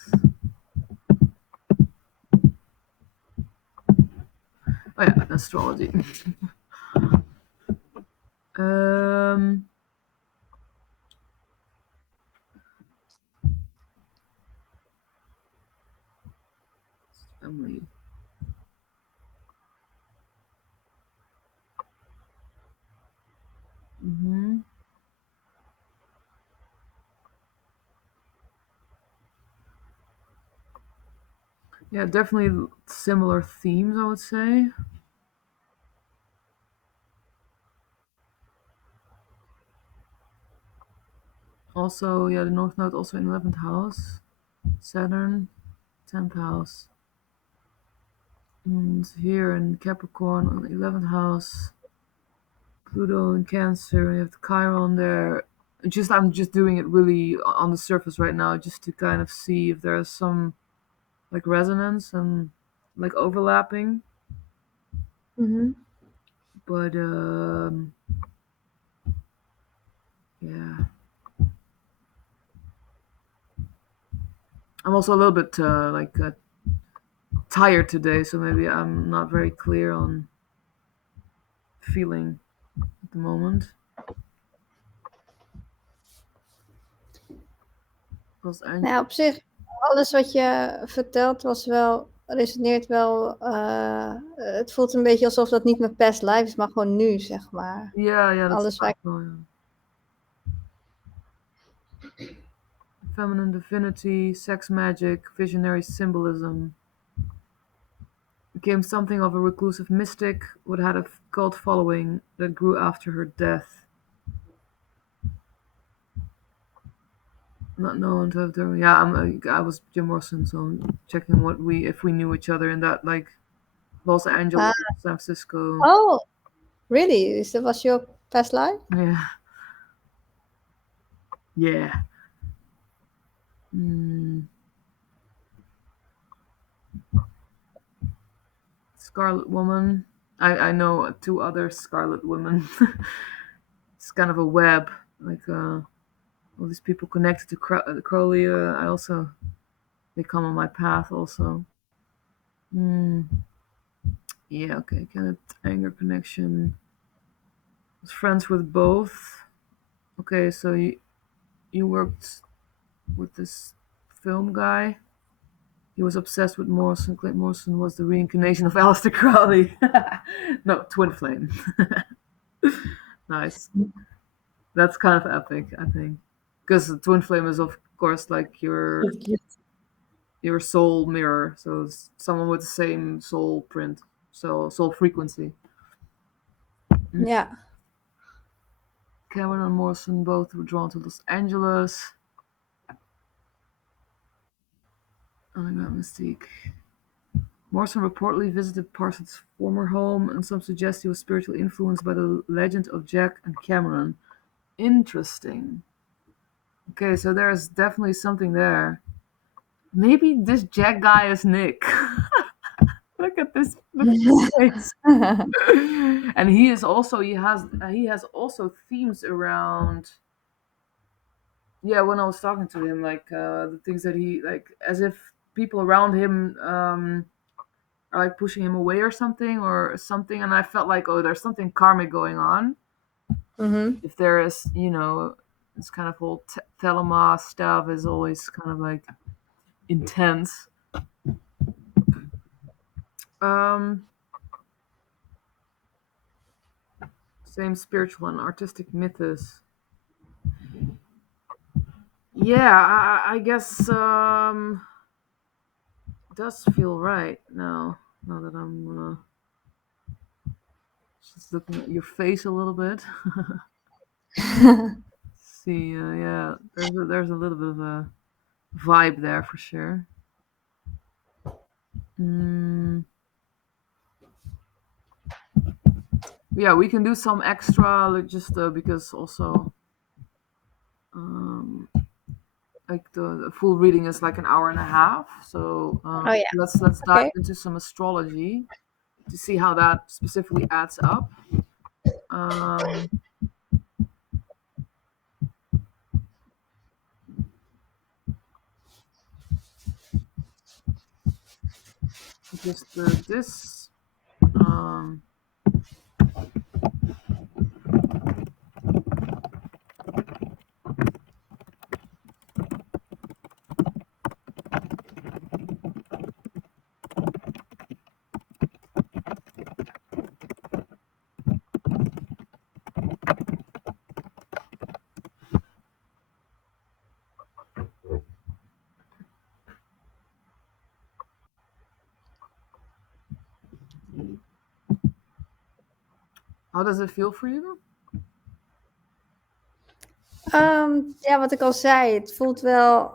Oh yeah, astrology. Family. Yeah, definitely similar themes, I would say. Also, yeah, the North Node also in 11th house. Saturn, 10th house. And here in Capricorn on the 11th house. Pluto in Cancer. You have the Chiron there. I'm just doing it really on the surface right now, just to kind of see if there's some like resonance and like overlapping. Mhm. But yeah, I'm also a little bit tired today, so maybe I'm not very clear on feeling at the moment. Nou ja, op zich, alles wat je vertelt resoneert wel. Het voelt een beetje alsof dat niet mijn past life is, maar gewoon nu, zeg maar. Yeah, that's Alles waar ik... well, yeah. Feminine divinity, sex magic, visionary symbolism. Became something of a reclusive mystic, would had a cult following that grew after her death. Not known to have done. Yeah, I was Jim Morrison, so I'm checking if we knew each other in that like Los Angeles, San Francisco. Oh, really? That was your past life? Yeah. Scarlet Woman. I know 2 other Scarlet Women. It's kind of a web, like all these people connected to Crowley. They come on my path also. Yeah, okay. Kenneth Anger connection. Was friends with both. Okay, so you worked with this film guy. He was obsessed with Morrison. Clint Morrison was the reincarnation of Aleister Crowley. No, twin flame. Nice. That's kind of epic, I think, because the twin flame is of course like your soul mirror. So it's someone with the same soul print, so soul frequency. Yeah. Cameron and Morrison both were drawn to Los Angeles. Underground Mystique. Morrison reportedly visited Parsons' former home, and some suggest he was spiritually influenced by the legend of Jack and Cameron. Interesting. Okay, so there's definitely something there. Maybe this Jack guy is Nick. Look at this face. And he has also themes around. Yeah, when I was talking to him, like the things that he like, as if people around him are like pushing him away or something, and I felt like, oh, there's something karmic going on. Mm-hmm. If there is, this kind of whole Thelema stuff is always kind of like intense. Same spiritual and artistic mythos. Yeah, I guess does feel right now that I'm just looking at your face a little bit. See, yeah, there's a little bit of a vibe there for sure. Yeah, we can do some extra, like just because also like the full reading is like an hour and a half, so Oh yeah. let's dive into some astrology to see how that specifically adds up. just this. Um, how does it feel for you? Ja, wat ik al zei, het voelt wel,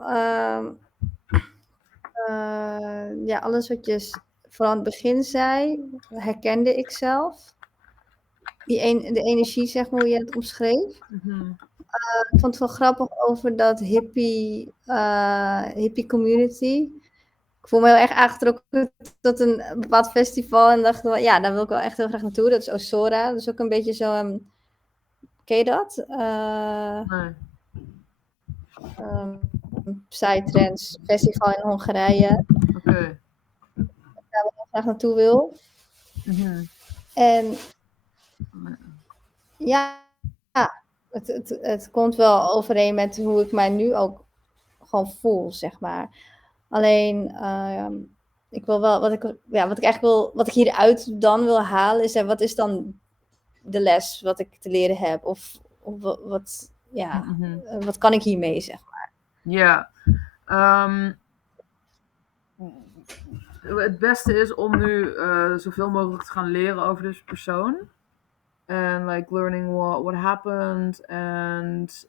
ja, alles wat je vooral aan het begin zei, herkende ik zelf. De energie, zeg maar, hoe je het omschreef. Ik vond het wel grappig over dat hippie community. Ik voel me heel erg aangetrokken tot een bepaald festival en dacht, ja, daar wil ik wel echt heel graag naartoe. Dat is Osora. Dat is ook een beetje zo, ken je dat? Nee. Psytrance festival in Hongarije. Oké. Daar ik graag naartoe wil. En ja, het komt wel overeen met hoe ik mij nu ook gewoon voel, zeg maar. Alleen, ik wil wel, wat ik eigenlijk wil, wat ik hieruit dan wil halen, is wat is dan de les wat ik te leren heb? Of wat, ja, wat kan ik hiermee, zeg maar? Ja. Het beste is om nu zoveel mogelijk te gaan leren over deze persoon. And like learning what happened and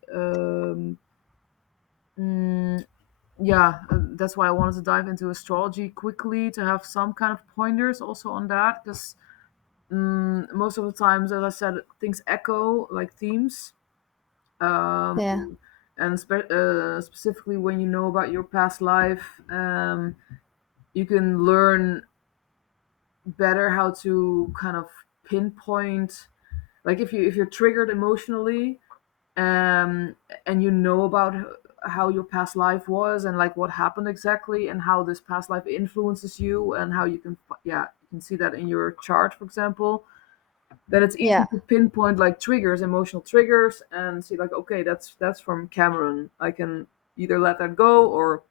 yeah, that's why I wanted to dive into astrology quickly to have some kind of pointers also on that, because most of the times, as I said, things echo like themes. Yeah. And specifically when you know about your past life, you can learn better how to kind of pinpoint, like if you're triggered emotionally, and you know about how your past life was and like what happened exactly and how this past life influences you and how you can see that in your chart, for example, then it's easy to pinpoint like triggers, emotional triggers, and see like, okay, that's from Cameron. I can either let that go or,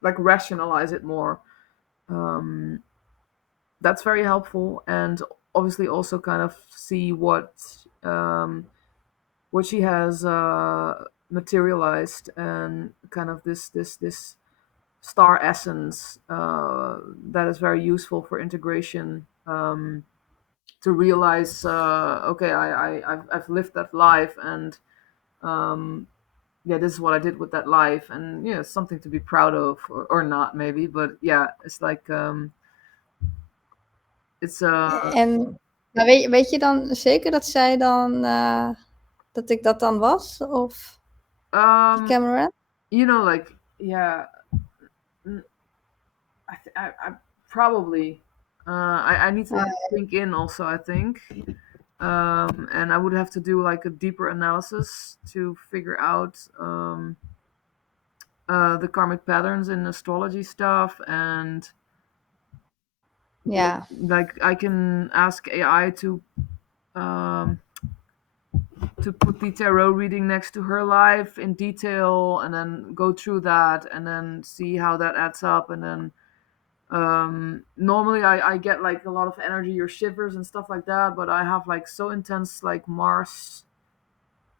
like rationalize it more. That's very helpful, and obviously also kind of see what she has materialized, and kind of this star essence that is very useful for integration, to realize, okay, I've lived that life, and this is what I did with that life, and it's something to be proud of, or not maybe, but it's like it's En weet je dan zeker dat zij dan dat ik dat dan was, of Cameron? Like, I probably I need to think in also, I think, and I would have to do like a deeper analysis to figure out the karmic patterns in astrology stuff, and like I can ask AI to put the tarot reading next to her life in detail, and then go through that, and then see how that adds up, and then normally I get like a lot of energy or shivers and stuff like that, but I have like so intense like Mars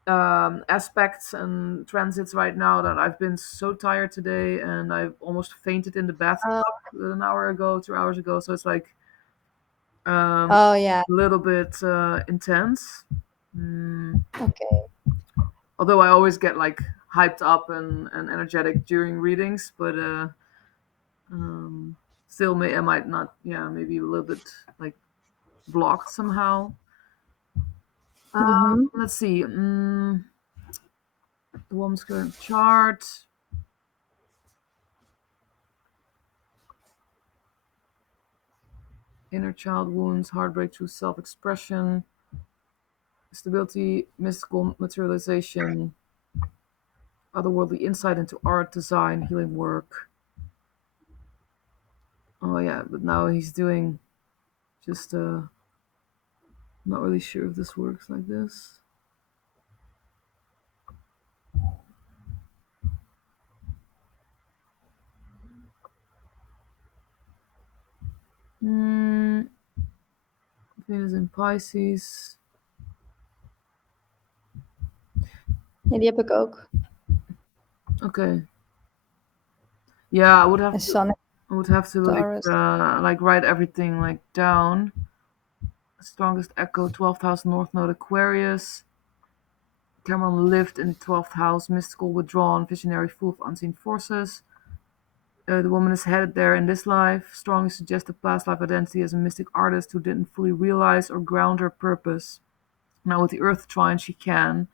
aspects and transits right now that I've been so tired today, and I've almost fainted in the bathtub an hour ago, 2 hours ago, so it's like a little bit intense. Okay. Although I always get like hyped up and energetic during readings, but still I might not, maybe a little bit like blocked somehow. Let's see. The woman's current chart. Inner child wounds, heartbreak through self-expression, stability, mystical materialization, otherworldly insight into art, design, healing work. Oh yeah, but now he's doing just not really sure if this works like this. Venus in Pisces. Ja, die heb ik ook. Okay. Yeah, I would En have Sun in to Taurus. like write everything like down. Strongest echo, 12th house, North Node Aquarius. Cameron lived in the 12th house, mystical, withdrawn, visionary, full of unseen forces. The woman is headed there in this life. Strongly suggested past life identity as a mystic artist who didn't fully realize or ground her purpose. Now with the Earth trine, she can.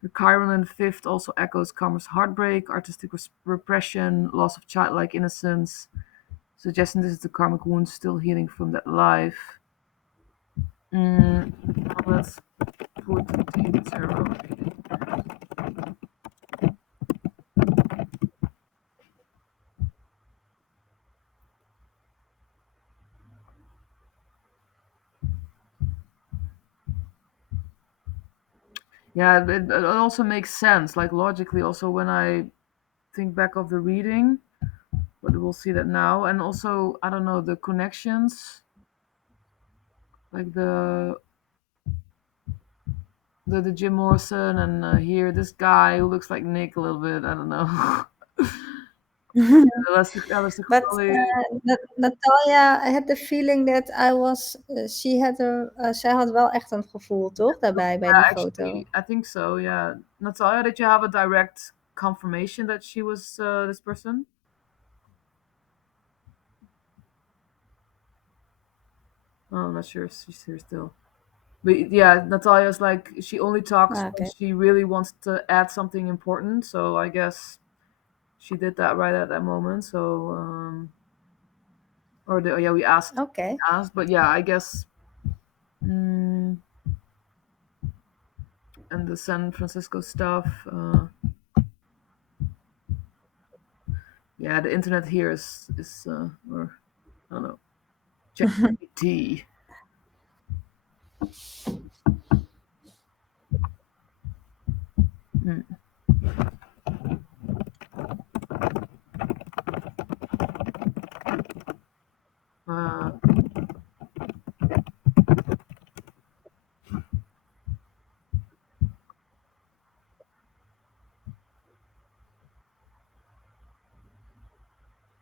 The Chiron in the fifth also echoes karma's heartbreak, artistic repression, loss of childlike innocence, suggesting this is the karmic wound still healing from that life. Now let's put the tarot reading. Yeah, it also makes sense, like logically, also when I think back of the reading, but we'll see that now. And also, I don't know, the connections, like the Jim Morrison and here this guy who looks like Nick a little bit. I don't know. Alistair But Crowley. Natalia, I had the feeling that I was, zij had wel echt een gevoel, toch? Daarbij, bij die foto. Actually, I think so. Yeah, Natalia, did you have a direct confirmation that she was this person? Oh, I'm not sure if she's here still. But yeah, Natalia's like she only talks Ah, when okay. she really wants to add something important. So I guess she did that right at that moment. So yeah, we asked, Okay. but yeah, I guess. And the San Francisco stuff. Yeah, the internet here is or I don't know, ChatGPT. Hmm. Uh,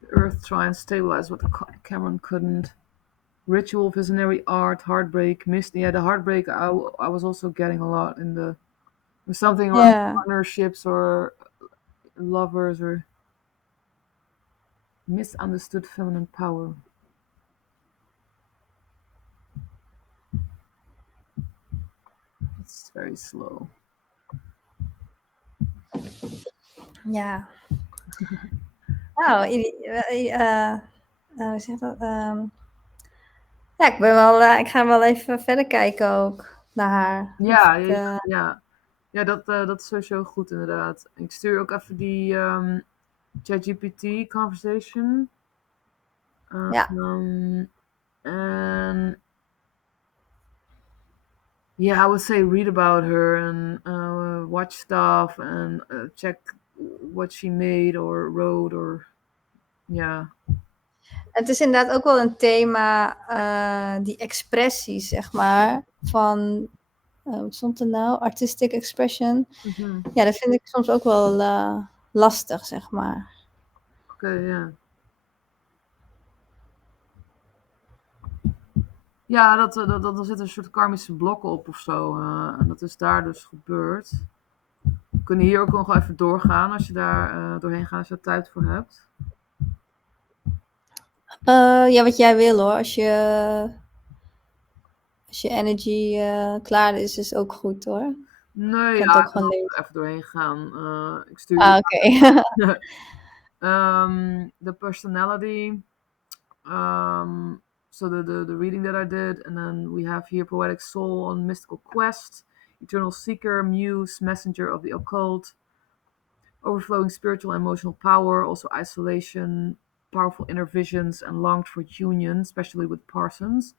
the Earth try and stabilize what the Cameron couldn't. Ritual, visionary art, heartbreak, mist. Yeah, the heartbreak. I was also getting a lot in the something around Yeah. partnerships or lovers or misunderstood feminine power. It's very slow. Ja. Nou, hoe zeg dat? Ja, ik ga wel even verder kijken ook naar haar. Ja, dat is sowieso goed inderdaad. Ik stuur ook even die ChatGPT conversation. Ja. And yeah, I would say read about her and watch stuff and check what she made or wrote or yeah. Het is inderdaad ook wel een thema, die expressie, zeg maar, van, wat stond er nou? Artistic expression. Ja, dat vind ik soms ook wel lastig, zeg maar. Oké, ja. Ja, dat er zit een soort karmische blok op of zo. En dat is daar dus gebeurd. We kunnen hier ook nog even doorgaan als je daar doorheen gaat, als je er tijd voor hebt. Ja, wat jij wil hoor. Als je energy klaar is ook goed hoor. Nee, Ik ja, ook ik kan gewoon er even doorheen gaan. Ik stuur je. Oké. The personality. So the reading that I did, and then we have here poetic soul on mystical quest, eternal seeker, muse, messenger of the occult, overflowing spiritual and emotional power, also isolation, powerful inner visions and longed for union, especially with Parsons,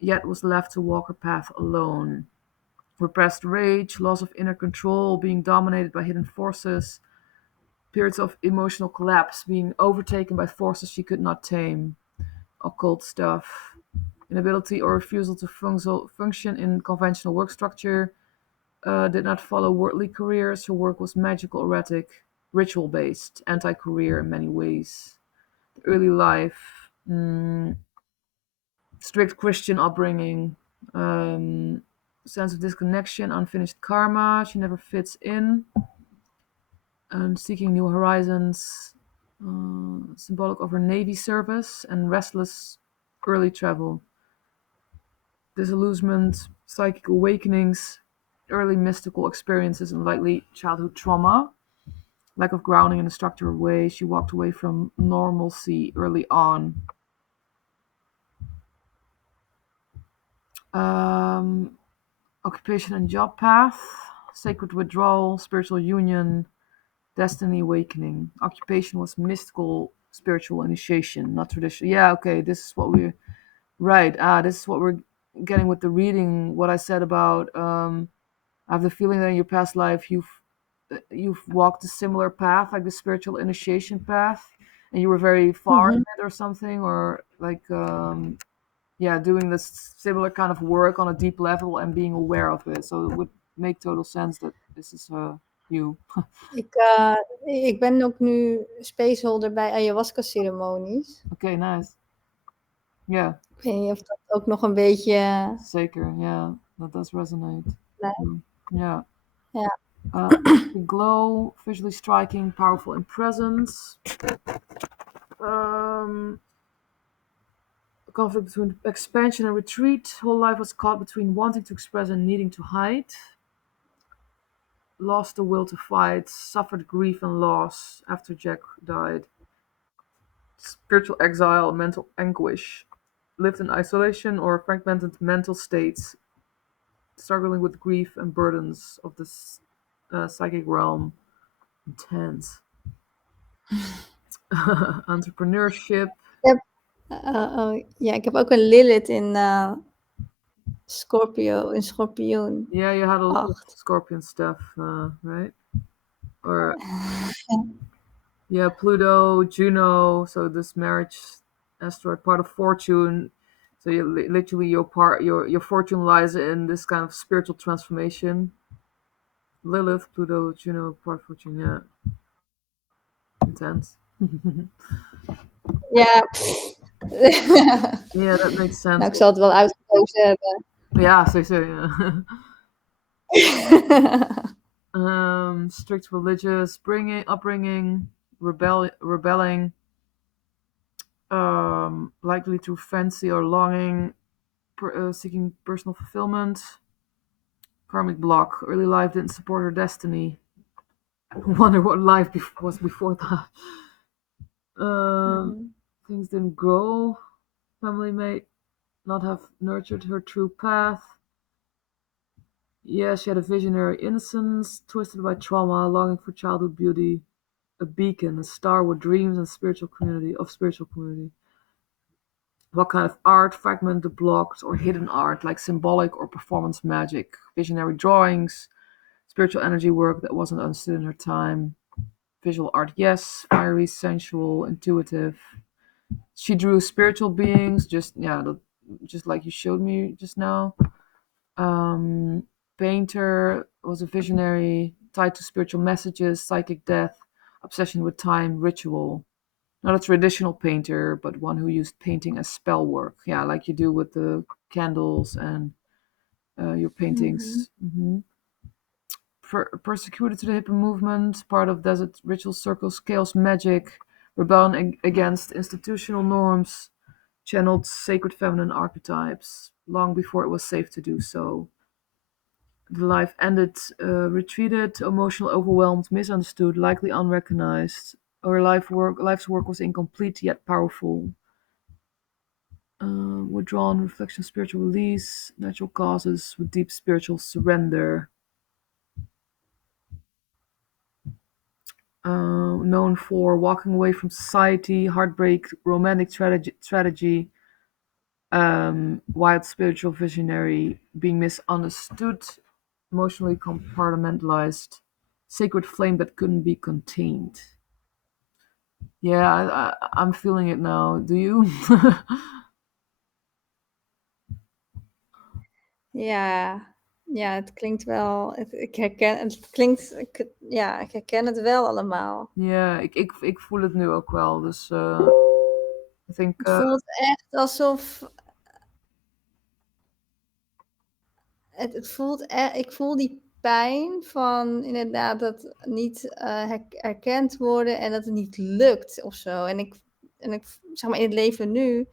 yet was left to walk her path alone. Repressed rage, loss of inner control, being dominated by hidden forces, periods of emotional collapse, being overtaken by forces she could not tame, occult stuff, inability or refusal to function in conventional work structure, did not follow worldly careers. Her work was magical, erratic, ritual based, anti career in many ways. The early life, strict Christian upbringing, sense of disconnection, unfinished karma, she never fits in, and seeking new horizons, symbolic of her Navy service, and restless early travel. Disillusionment, psychic awakenings, early mystical experiences, and likely childhood trauma. Lack of grounding in a structured way. She walked away from normalcy early on. Occupation and job path. Sacred withdrawal, spiritual union, destiny awakening. Occupation was mystical, spiritual initiation, not traditional. Yeah, okay, this is what we're. Right, this is what we're getting with the reading. What I said about I have the feeling that in your past life you've walked a similar path, like the spiritual initiation path, and you were very far in it or something, or like yeah, doing this similar kind of work on a deep level and being aware of it. So it would make total sense that this is you. Ik ben ook nu spaceholder bij ayahuasca-ceremonies. Okay, nice. Yeah. Ik weet niet of dat ook nog een beetje... Zeker, yeah, that does resonate. Yeah. Ja. The glow, visually striking, powerful in presence. Conflict between expansion and retreat. Whole life was caught between wanting to express and needing to hide. Lost the will to fight. Suffered grief and loss after Jack died. Spiritual exile, mental anguish. Lived in isolation or fragmented mental states. Struggling with grief and burdens of this psychic realm. Intense. Entrepreneurship. Ja, ik heb ook een Lilith in Schorpioen. Yeah, you had a lot of 8. Scorpion stuff, right? Or yeah, Pluto, Juno. So this marriage asteroid, part of fortune. So you literally your fortune lies in this kind of spiritual transformation. Lilith, Pluto, Juno, part of fortune. Yeah, intense. Ja. Yeah, that makes sense. Nou, ik zal het wel uitgekozen hebben. Yeah, sowieso. Yeah. Strict religious upbringing, rebelling, likely through fancy or longing, seeking personal fulfillment. Karmic block. Early life didn't support her destiny. I wonder what life was before that. Things didn't grow. Family may not have nurtured her true path. Yeah, she had a visionary innocence, twisted by trauma, longing for childhood beauty, a beacon, a star with dreams and spiritual community. What kind of art? Fragmented, blocked, or hidden art, like symbolic or performance magic, visionary drawings, spiritual energy work that wasn't understood in her time. Visual art, yes. Fiery, sensual, intuitive. She drew spiritual beings, just like you showed me just now. Painter, was a visionary, tied to spiritual messages, psychic death, obsession with time, ritual. Not a traditional painter, but one who used painting as spell work. Yeah, like you do with the candles and your paintings. Persecuted to the hippie movement, part of desert ritual circles, chaos magic, rebellion against institutional norms, channeled sacred feminine archetypes, long before it was safe to do so. The life ended, retreated, emotional, overwhelmed, misunderstood, likely unrecognized. Her life's work was incomplete yet powerful. Withdrawn, reflection, spiritual release, natural causes with deep spiritual surrender. known for walking away from society, heartbreak, romantic strategy, wild spiritual visionary, being misunderstood, emotionally compartmentalized, sacred flame that couldn't be contained. Yeah, I'm feeling it now. Do you? Ja, ja, het klinkt wel. Ik herken, het klinkt, ja, ik herken het wel allemaal. Ja, ik voel het nu ook wel. Dus ik denk. Het voelt echt alsof. Het voelt ik voel die pijn van inderdaad dat niet herkend worden en dat het niet lukt of zo. En ik zeg maar in het leven nu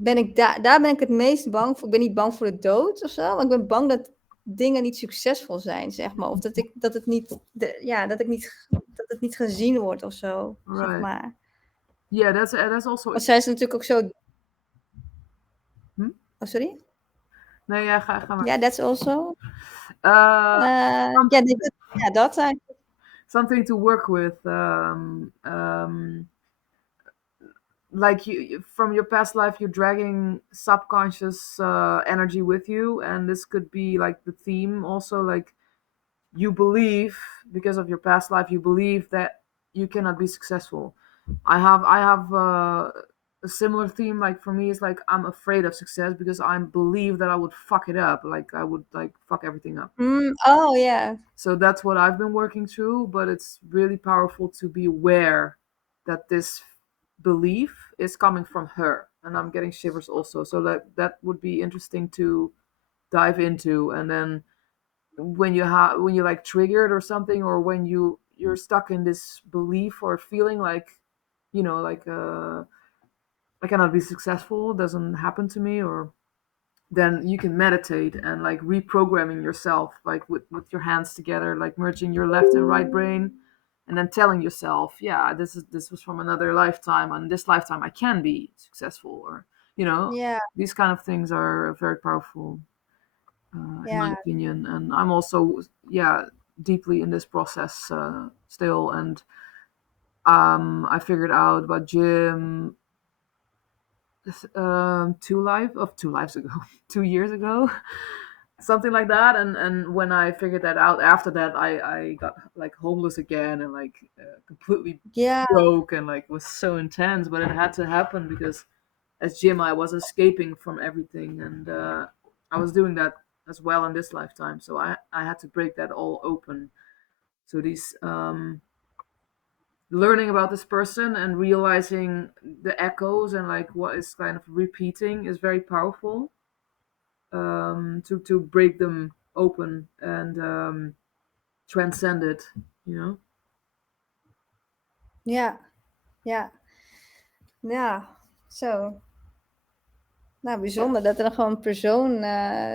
ben ik daar ben ik het meest bang voor. Ik ben niet bang voor de dood of zo, maar ik ben bang dat dingen niet succesvol zijn, zeg maar. Of dat het niet, dat het niet gezien wordt of zo, zeg Right. maar. Yeah, that's also. Want zij is natuurlijk ook zo. Hm? Oh, sorry? Nee, ja, ga maar. Yeah, that's also. Uh, Ja, dat eigenlijk. Something to work with. Like you from your past life, you're dragging subconscious energy with you, and this could be like the theme also. Like you believe, because of your past life, you believe that you cannot be successful. I have a similar theme. Like for me, it's like I'm afraid of success because I believe that I would fuck it up. Like I would like fuck everything up. Oh yeah. So that's what I've been working through. But it's really powerful to be aware that this belief is coming from her, and I'm getting shivers also. So that would be interesting to dive into. And then when you like triggered or something, or when you're stuck in this belief or feeling like, like I cannot be successful, doesn't happen to me, or then you can meditate and like reprogramming yourself, like with your hands together, like merging your left and right brain, and then telling yourself, yeah, this was from another lifetime, and this lifetime I can be successful, or Yeah. these kind of things are very powerful, in my Yeah. opinion. And I'm also, deeply in this process still. And I figured out about gym 2 lives ago, 2 years ago, something like that. And when I figured that out, after that, I got like homeless again, and like completely Yeah. broke, and like was so intense. But it had to happen because as Jim, I was escaping from everything, and I was doing that as well in this lifetime. So I had to break that all open. So these learning about this person and realizing the echoes and like what is kind of repeating is very powerful, to break them open and transcend it, Ja. Ja. Ja. Zo. Nou, bijzonder dat er dan gewoon een persoon,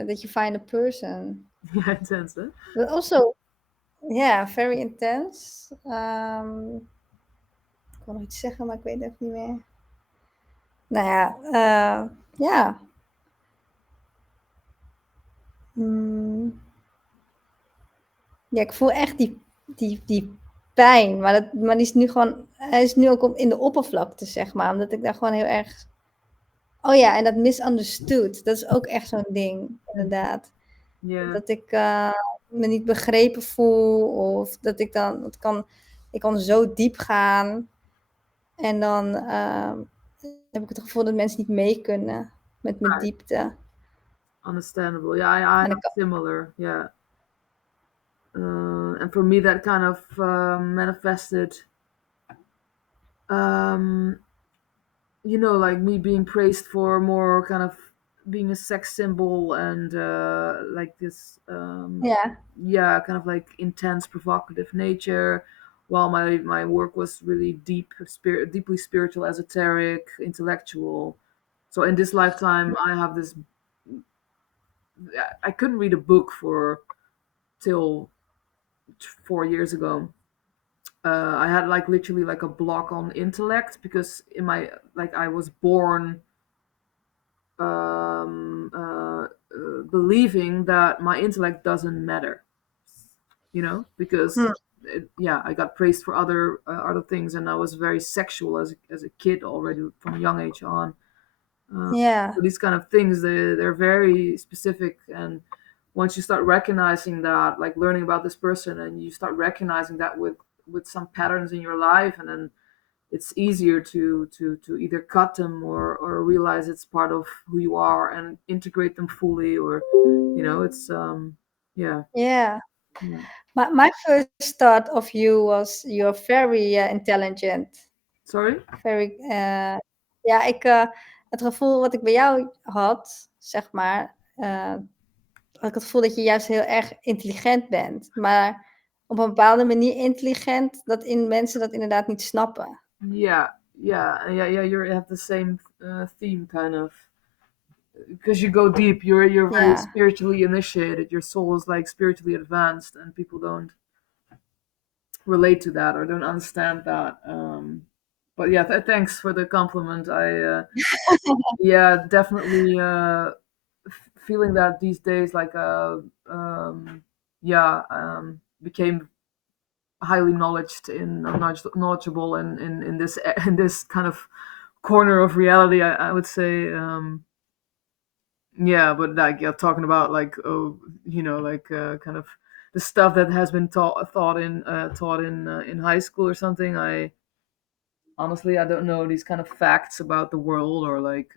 dat you find a person. Yeah, intense, hè? But also, yeah, very intense. Ik wil nog iets zeggen, maar ik weet het even niet meer. Nou ja, ja. Ja, ik voel echt die pijn, maar die is nu gewoon, hij is nu ook in de oppervlakte, zeg maar, omdat ik daar gewoon heel erg. Oh ja, en dat misunderstood, dat is ook echt zo'n ding, inderdaad. Yeah. Dat ik me niet begrepen voel, of dat ik kan zo diep gaan. En dan heb ik het gevoel dat mensen niet mee kunnen met mijn diepte. Understandable. Yeah, I have similar. Yeah. And for me, that kind of manifested, like me being praised for more kind of being a sex symbol, and like this, kind of like intense, provocative nature, while my work was really deeply spiritual, esoteric, intellectual. So in this lifetime, I have this. I couldn't read a book till 4 years ago. I had like literally like a block on intellect, because in my, like, I was born believing that my intellect doesn't matter, because I got praised for other things, and I was very sexual as a kid already from a young age on. Yeah. So these kind of things, they're very specific, and once you start recognizing that, like learning about this person, and you start recognizing that with some patterns in your life, and then it's easier to either cut them or realize it's part of who you are and integrate them fully, or it's yeah. Yeah. Yeah. My first thought of you was you're very intelligent. Sorry. Very, ja, het gevoel wat ik bij jou had, zeg maar, had ik het gevoel dat je juist heel erg intelligent bent. Maar op een bepaalde manier intelligent dat mensen dat inderdaad niet snappen. Yeah, you have the same theme, kind of, because you go deep. You're very Yeah. spiritually initiated. Your soul is like spiritually advanced, and people don't relate to that or don't understand that. But yeah, thanks for the compliment. Yeah, definitely feeling that these days, like became highly knowledgeable in this in this kind of corner of reality. I would say. Yeah, but like, yeah, talking about like, oh, like kind of the stuff that has been taught in high school or something. I honestly, I don't know these kind of facts about the world, or like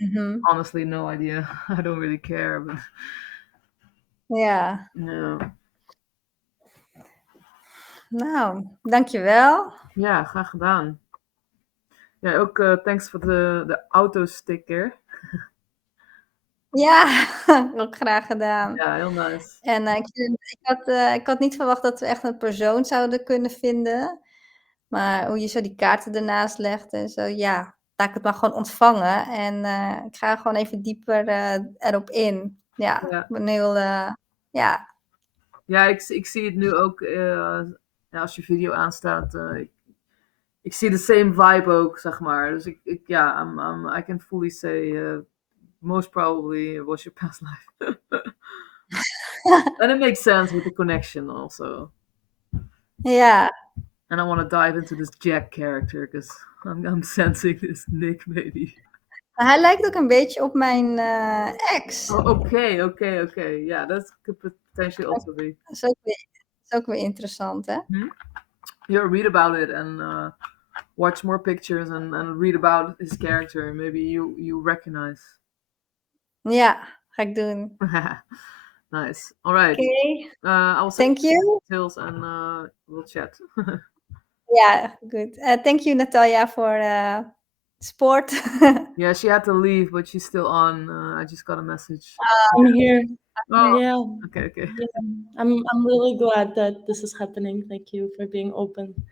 Mhm. honestly, no idea. I don't really care, but Ja. no. Nou, dankjewel. Ja, graag gedaan. Ja, ook thanks voor de autosticker. Ja, ook graag gedaan. Ja, heel nice. En ik had niet verwacht dat we echt een persoon zouden kunnen vinden. Maar hoe je zo die kaarten ernaast legt en zo, ja, laat ik het maar gewoon ontvangen. En ik ga gewoon even dieper erop in. Ja, Ja. ik ben heel, ja. Ja, ik zie het nu ook als je video aanstaat. Ik zie de same vibe ook, zeg maar. Dus ja, I can fully say most probably it was your past life. And it makes sense with the connection also. Ja. And I want to dive into this Jack character because I'm sensing this Nick maybe. Hij lijkt ook een beetje op mijn ex. Oh, okay. Yeah, that could potentially also be. Dat is ook weer interessant, hè? Yeah, read about it and watch more pictures and read about his character. Maybe you recognize. Ja, ga ik doen. Nice. All right. Okay. I'll Thank you. details and we'll chat. Yeah, good. Thank you, Nataliya, for support. Yeah, she had to leave, but she's still on. I just got a message. I'm here. Oh, Yeah. okay. Yeah. I'm really glad that this is happening. Thank you for being open.